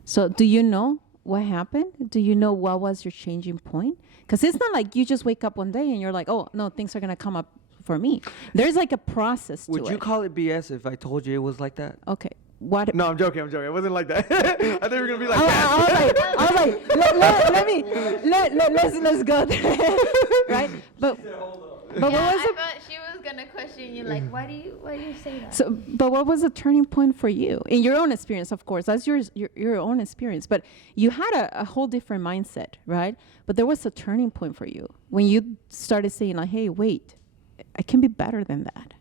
So do you know what happened? Do you know what was your changing point? Because it's not like you just wake up one day and you're like, oh, no, things are going to come up for me. There's like a process to it. Would you call it BS if I told you it was like that? Okay. What? No, I'm joking. It wasn't like that. I thought you were gonna be like that. I was like, let's go there, right? But what was it? She was gonna question you, like, why do you say that? So, but what was the turning point for you in your own experience? Of course, that's your own experience. But you had a whole different mindset, right? But there was a turning point for you when you started saying, like, "Hey, wait, I can be better than that."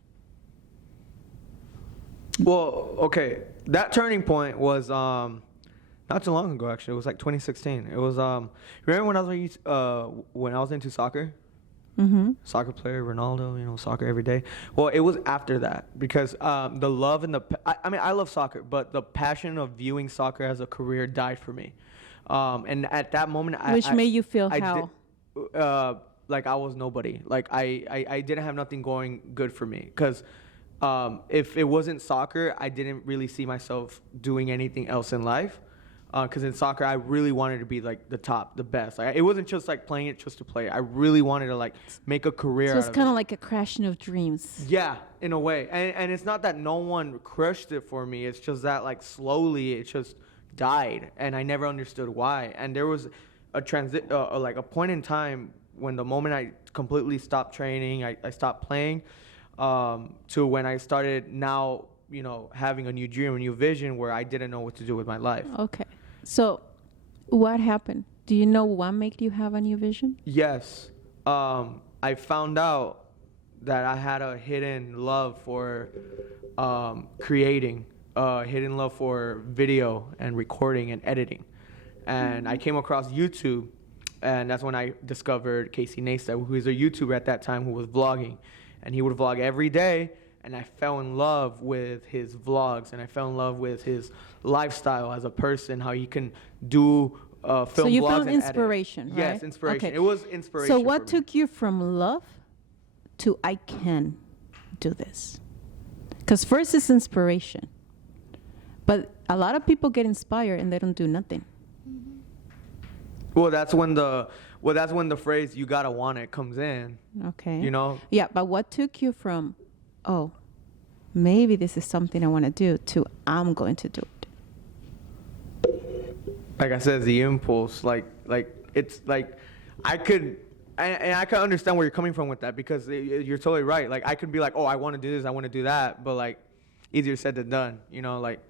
Well, okay, that turning point was not too long ago. Actually, it was like 2016. It was remember when I was into soccer. Mm-hmm. Soccer player, Ronaldo, soccer every day. Well, it was after that because the love and I mean, I love soccer, but the passion of viewing soccer as a career died for me. And at that moment, Which made you feel how? Like I was nobody. Like I didn't have nothing going good for me because if it wasn't soccer, I didn't really see myself doing anything else in life. Because in soccer, I really wanted to be like the top, the best. Like, it wasn't just like playing it just to play. I really wanted to like make a career. So it's out of kind it. of like a crashing of dreams. Yeah, in a way. And it's not that no one crushed it for me. It's just that like slowly it just died, and I never understood why. And there was a like a point in time when the moment I completely stopped training, I stopped playing, to when I started now, having a new dream, a new vision where I didn't know what to do with my life. Okay. So what happened? Do you know what made you have a new vision? Yes. I found out that I had a hidden love for creating, hidden love for video and recording and editing. And I came across YouTube, and that's when I discovered Casey Neistat, who was a YouTuber at that time who was vlogging. And he would vlog every day, and I fell in love with his vlogs, and I fell in love with his lifestyle as a person, how he can do film vlogs. So you and found edit. inspiration, right? Yes, inspiration. Okay. It was inspiration. So what for me. took you from love to I can do this? Because first it's inspiration. But a lot of people get inspired and they don't do nothing. Well, that's when the phrase "you gotta want it" comes in. Okay. Yeah, but what took you from, oh, maybe this is something I want to do, to I'm going to do it? Like I said, the impulse, like it's like I could understand where you're coming from with that, because you're totally right. Like I could be like, oh, I want to do this, I want to do that, but like easier said than done, like.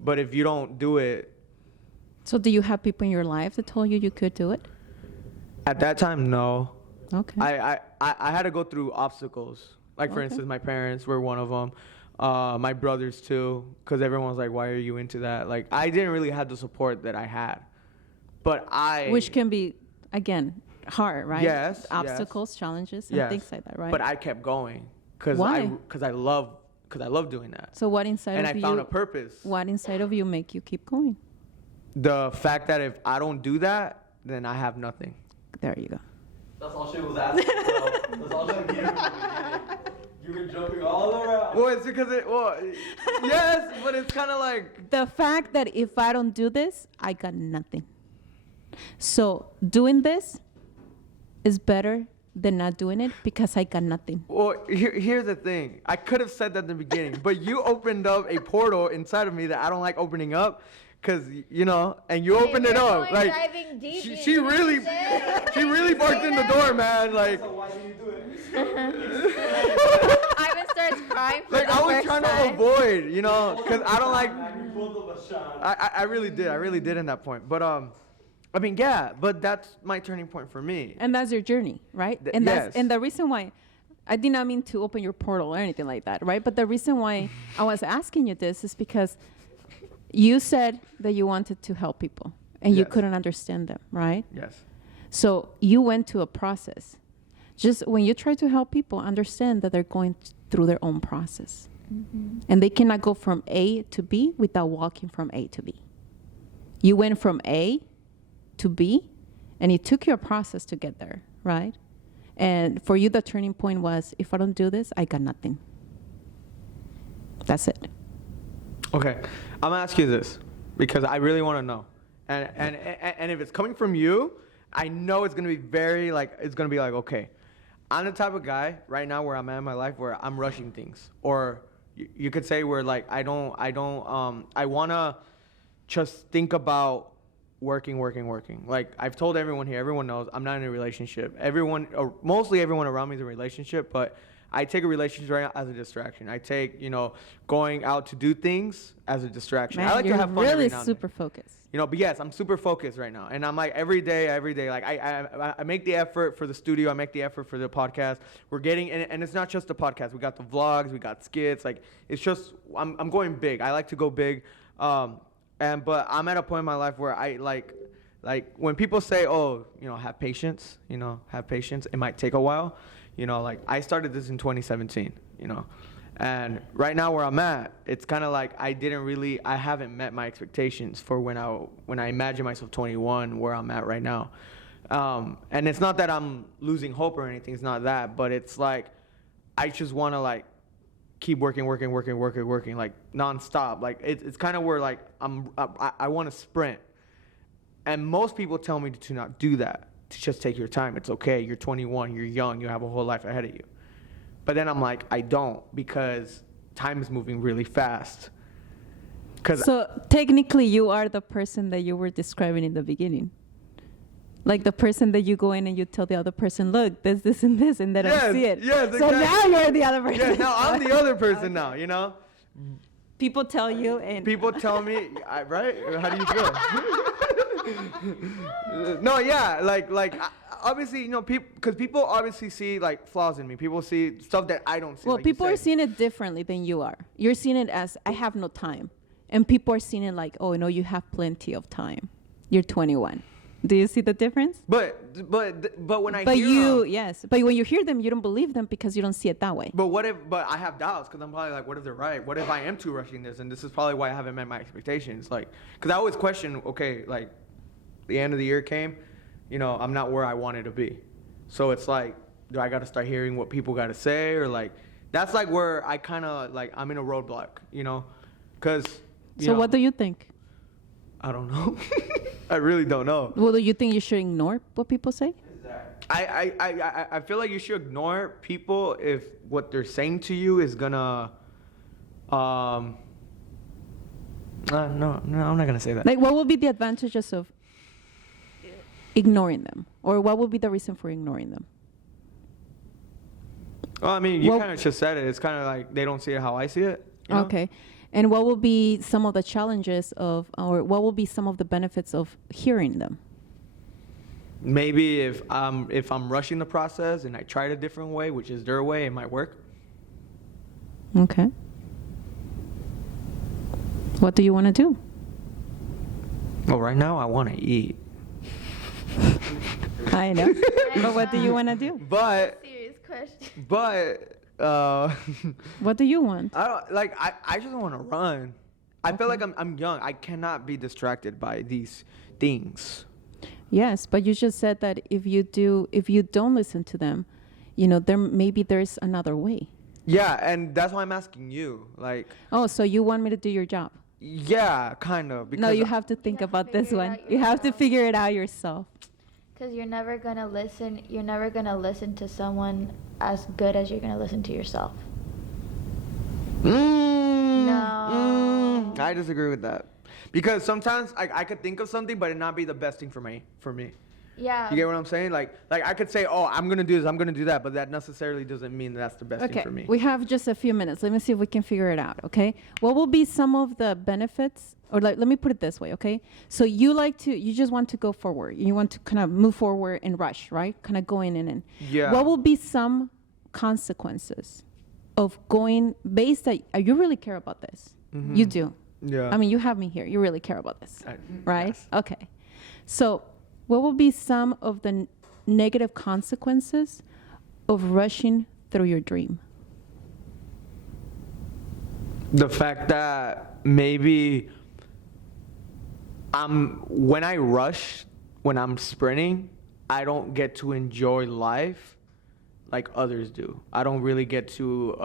But if you don't do it. So do you have people in your life that told you could do it? At that time, no. Okay. I had to go through obstacles. Like, for instance, my parents were one of them. My brothers, too, because everyone was like, why are you into that? Like, I didn't really have the support that I had. But Which can be, again, hard, right? Yes. Obstacles, challenges, and things like that, right? But I kept going. Why? Because I love doing that. So what inside and of you... And I found a purpose. What inside of you make you keep going? The fact that if I don't do that, then I have nothing. There you go. That's all she was asking, bro. That's all she was getting from me. You were jumping all around. Well, it's because yes, but it's kind of like... The fact that if I don't do this, I got nothing. So doing this is better than not doing it because I got nothing. Well, here's the thing. I could have said that in the beginning, but you opened up a portal inside of me that I don't like opening up. Because, and you opened it up. Like, she really barked in the door, man. Like, So why did you do it? Ivan starts crying for like the I was first trying time. to avoid, because I don't like. You pulled up a shot. I really did in that point. But I mean, yeah, but that's my turning point for me. And that's your journey, right? Yes. And the reason why, I did not mean to open your portal or anything like that, right? But the reason why I was asking you this is because you said that you wanted to help people and you Yes. couldn't understand them, right? Yes. So you went to a process. Just when you try to help people, understand that they're going through their own process. Mm-hmm. And they cannot go from A to B without walking from A to B. You went from A to B, and it took you a process to get there, right? And for you, the turning point was, if I don't do this, I got nothing. That's it. Okay, I'm gonna ask you this because I really want to know, and if it's coming from you, I know it's gonna be okay. I'm the type of guy right now where I'm at in my life where I'm rushing things, or you could say where like I wanna just think about working. Like I've told everyone here, everyone knows I'm not in a relationship. Mostly everyone around me is in a relationship, but I take a relationship right now as a distraction. I take, going out to do things as a distraction. Man, I like you're to have fun every really now and super focused. but yes, I'm super focused right now. And I'm like every day, like I make the effort for the studio. I make the effort for the podcast. We're getting, and it's not just the podcast. We got the vlogs, we got skits. Like it's just, I'm going big. I like to go big. But I'm at a point in my life where I like when people say, oh, have patience, have patience. It might take a while. Like I started this in 2017, and right now where I'm at, it's kind of like I haven't met my expectations for when I imagine myself 21, where I'm at right now. And it's not that I'm losing hope or anything. It's not that, but it's like, I just want to like keep working, like nonstop. Like it's kind of where like I want to sprint. And most people tell me to not do that, to just take your time. It's okay. You're 21, you're young, you have a whole life ahead of you. But then I'm like, I don't, because time is moving really fast. So technically you are the person that you were describing in the beginning. Like the person that you go in and you tell the other person, look, this, and this, and they don't see it. Yes, so exactly. now you're the other person. Yeah, now I'm the other person now, People tell you and... People tell me, right? How do you feel? No, yeah, like obviously, because people obviously see like flaws in me. People see stuff that I don't see. Well, like you people are said. seeing it differently than you are. You're seeing it as, I have no time. And people are seeing it like, oh, no, you have plenty of time. You're 21. Do you see the difference? But when I But hear them, yes. But when you hear them, you don't believe them because you don't see it that way. But I have doubts, because I'm probably like, what if they're right? What if I am too rushing this? And this is probably why I haven't met my expectations. Like, because I always question, okay, like the end of the year came, I'm not where I wanted to be. So it's like, do I got to start hearing what people got to say? Or like, that's like where I kind of like, I'm in a roadblock, because. So what do you think? I don't know. I really don't know. Well, do you think you should ignore what people say? I feel like you should ignore people if what they're saying to you is gonna no, I'm not gonna say that. Like, what would be the advantages of ignoring them? Or what would be the reason for ignoring them? Well, I mean, you kind of just said it. It's kind of like they don't see it how I see it. Okay. And what will be some of the challenges of, or what will be some of the benefits of hearing them? Maybe if I'm rushing the process and I try it a different way, which is their way, it might work. Okay. What do you want to do? Well, right now I want to eat. I know. But what do you want to do? But Serious question. What do you want? I don't like. I just want to run. I feel like I'm young. I cannot be distracted by these things. Yes, but you just said that if you don't listen to them, there's another way. Yeah, and that's why I'm asking you. Like. Oh, so you want me to do your job? Yeah, kind of. No, you have to think about this one. You have to figure it out yourself. Because you're never gonna listen. You're never gonna listen to someone as good as you're gonna listen to yourself. No. I disagree with that, because sometimes I could think of something, but it not be the best thing for me. Yeah. You get what I'm saying? Like I could say, oh, I'm gonna do this, I'm gonna do that, but that necessarily doesn't mean that's the best thing for me. We have just a few minutes. Let me see if we can figure it out. Okay. What will be some of the benefits? Or let me put it this way, okay? So you just want to go forward. You want to kind of move forward and rush, right? Kind of go in and in. Yeah. What will be some consequences of going based that you really care about this? Mm-hmm. You do. Yeah. I mean, you have me here. You really care about this, right? Yes. Okay. So what will be some of the negative consequences of rushing through your dream? The fact that maybe when I rush, when I'm sprinting, I don't get to enjoy life like others do. I don't really get to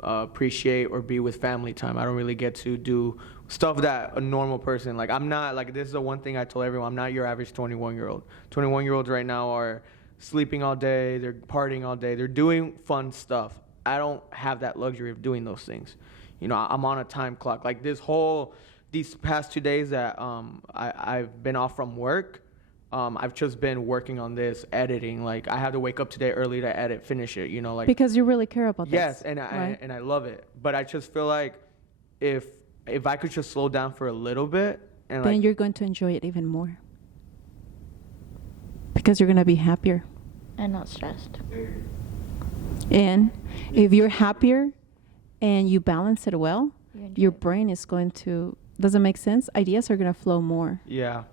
appreciate or be with family time. I don't really get to do stuff that a normal person, like I'm not, like this is the one thing I told everyone, I'm not your average 21-year-old. 21-year-olds right now are sleeping all day, they're partying all day, they're doing fun stuff. I don't have that luxury of doing those things. I'm on a time clock. Like these past 2 days that I've been off from work, I've just been working on this editing. Like I had to wake up today early to edit, finish it. You know, like Because you really care about yes, this. and right? I love it. But I just feel like if I could just slow down for a little bit and Then like you're going to enjoy it even more. Because you're going to be happier. And not stressed. And if you're happier and you balance it well, You enjoy your it. brain is going to, does it make sense? Ideas are going to flow more. yeah.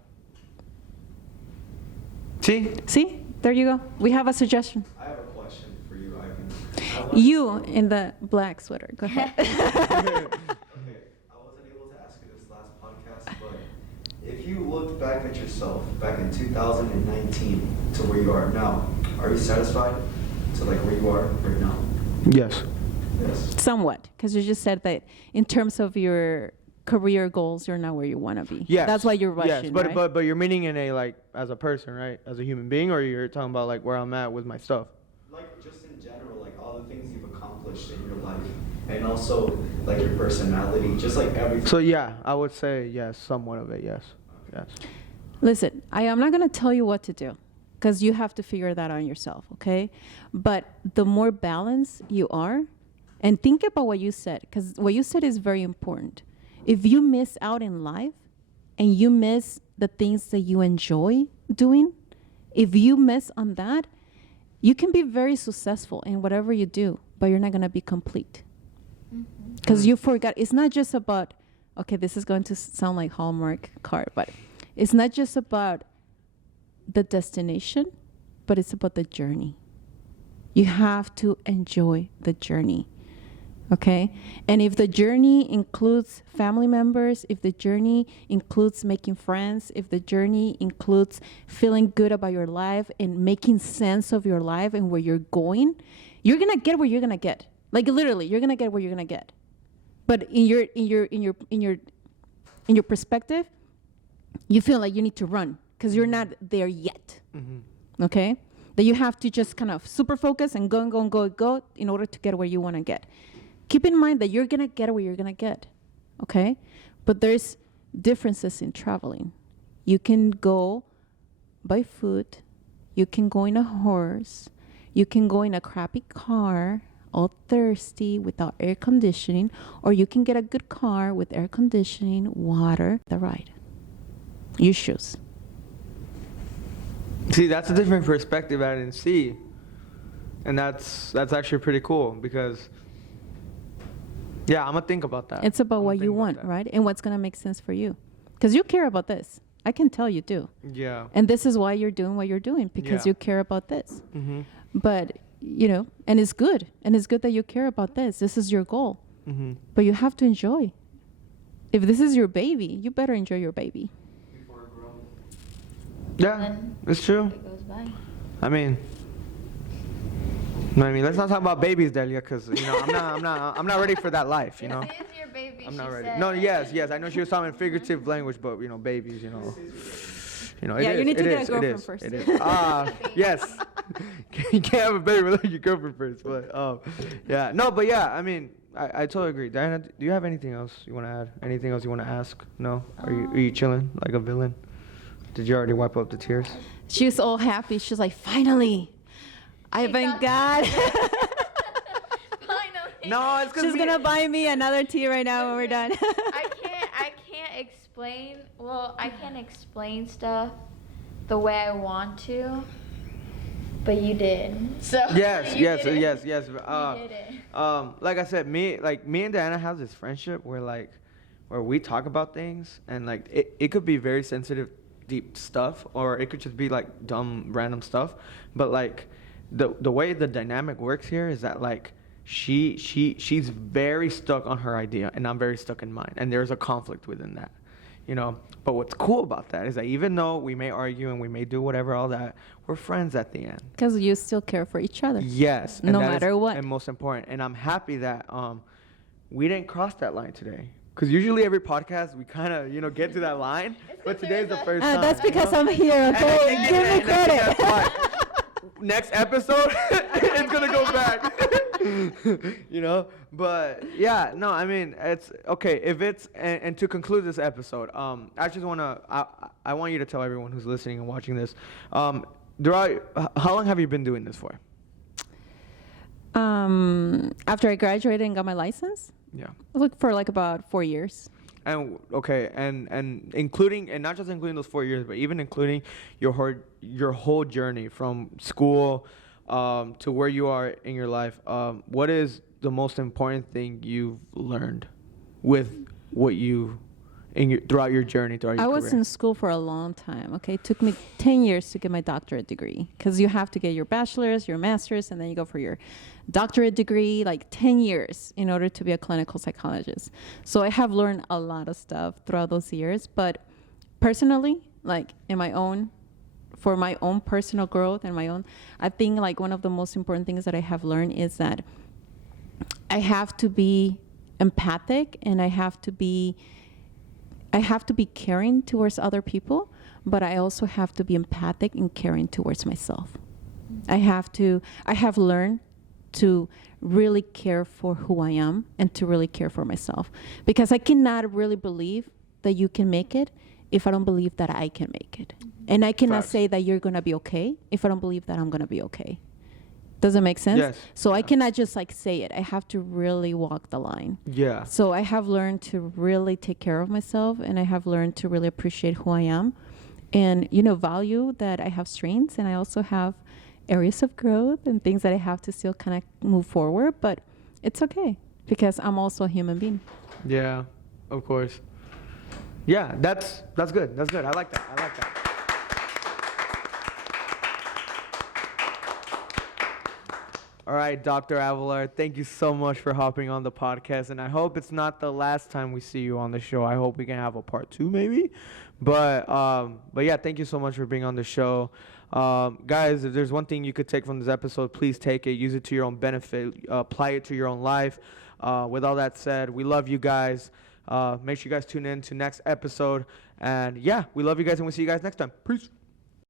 See? See? There you go. We have a suggestion. I have a question for you, Ivan. You in the black sweater. Go ahead. Okay, I wasn't able to ask you this last podcast, but if you looked back at yourself back in 2019 to where you are now, are you satisfied to like where you are right now? Yes. Yes. Somewhat. Because you just said that in terms of your career goals, you're not where you want to be. Yes. That's why you're rushing, Yes, but right? but you're meaning in a like as a person, right? As a human being, or you're talking about like where I'm at with my stuff. Like just in general, like all the things you've accomplished in your life, and also like your personality, just like everything. So yeah, I would say yes, somewhat of it, yes. Yes. Listen, I'm not going to tell you what to do because you have to figure that out yourself, okay? But the more balanced you are, and think about what you said, because what you said is very important. If you miss out in life and you miss the things that you enjoy doing, if you miss on that, you can be very successful in whatever you do, but you're not going to be complete. Because you forgot, it's not just about, okay, this is going to sound like Hallmark card, but it's not just about the destination, but it's about the journey. You have to enjoy the journey. Okay? And if the journey includes family members, if the journey includes making friends, if the journey includes feeling good about your life and making sense of your life and where you're going, you're going to get where you're going to get. Like literally, you're going to get where you're going to get. But in your perspective, you feel like you need to run because you're not there yet. Okay? That you have to just kind of super focus and go and go and go and go in order to get where you want to get. Keep in mind that you're going to get where you're going to get. Okay? But there's differences in traveling. You can go by foot. You can go in a horse. You can go in a crappy car, all thirsty without air conditioning, or you can get a good car with air conditioning, water, the ride. You choose. See, that's a different perspective I didn't see. And that's actually pretty cool because yeah, I'm gonna think about that. It's about I'm what gonna you think about want, that. right? And what's going to make sense for you. Because you care about this. I can tell you do. Yeah. And this is why you're doing what you're doing, because Yeah. you care about this. Mm-hmm. But, you know, and it's good. And it's good that you care about this. This is your goal. Mm-hmm. But you have to enjoy. If this is your baby, you better enjoy your baby. Before growing. Yeah, Then it's true. it goes by. I mean, let's not talk about babies, Delia, because you know I'm not ready for that life. You know, This is your baby. I'm not she ready. said. No, yes. I know she was talking in figurative language, but you know, babies. You know, it Yeah, is, you need to it get a is, it girlfriend is, first. It is. Yes. You can't have a baby without your girlfriend first. But yeah, no, but yeah. I mean, I totally agree. Diana, do you have anything else you want to add? Anything else you want to ask? No? Are you chilling like a villain? Did you already wipe up the tears? She was all happy. She's like, finally, I thank God. Finally. No, it's because She's going to buy me another tea right now when we're done. I can't explain. Well, I can't explain stuff the way I want to, but you did. So Yes. you did it. You You did it. Like I said, me and Diana have this friendship where we talk about things and like it could be very sensitive, deep stuff, or it could just be like dumb, random stuff. But like the way the dynamic works here is that like she's very stuck on her idea and I'm very stuck in mine, and there's a conflict within that, you know. But what's cool about that is that even though we may argue and we may do whatever, all that, we're friends at the end. Because you still care for each other. Yes. And No that is- matter what. And most important. And I'm happy that we didn't cross that line today. Because usually every podcast we kind of, get to that line. But today's the first time. That's because you know? I'm here, And- okay? and- Give me and guess credit. what? Next episode, it's going to go back. You know, but yeah, no, I mean, it's okay. If it's, and to conclude this episode, I just want to, I want you to tell everyone who's listening and watching this, throughout, how long have you been doing this for? After I graduated and got my license, Yeah. I looked for like about 4 years. And okay, and including, and not just including those 4 years, but even including your whole journey from school to where you are in your life. What is the most important thing you've learned with what you throughout your journey, throughout your I career? was in school for a long time. Okay, it took me 10 years to get my doctorate degree because you have to get your bachelor's, your master's, and then you go for your doctorate degree. Like 10 years in order to be a clinical psychologist. So I have learned a lot of stuff throughout those years. But personally, like for my own personal growth and my own, I think like one of the most important things that I have learned is that I have to be empathic and I have to be caring towards other people, but I also have to be empathic and caring towards myself. I have learned to really care for who I am and to really care for myself, because I cannot really believe that you can make it if I don't believe that I can make it. And I cannot say that you're going to be okay if I don't believe that I'm going to be okay. Does it make sense? Yes. So I cannot just like say it. I have to really walk the line. Yeah. So I have learned to really take care of myself, and I have learned to really appreciate who I am and, value that I have strengths and I also have areas of growth and things that I have to still kind of move forward, but it's okay because I'm also a human being. Yeah, of course. Yeah, that's good. That's good. I like that. All right, Dr. Avelar, thank you so much for hopping on the podcast, and I hope it's not the last time we see you on the show. I hope we can have a part 2 maybe, but yeah, thank you so much for being on the show. Guys, if there's one thing you could take from this episode, please take it, use it to your own benefit, apply it to your own life. With all that said, we love you guys. Make sure you guys tune in to next episode, and yeah, we love you guys, and we'll see you guys next time. Peace.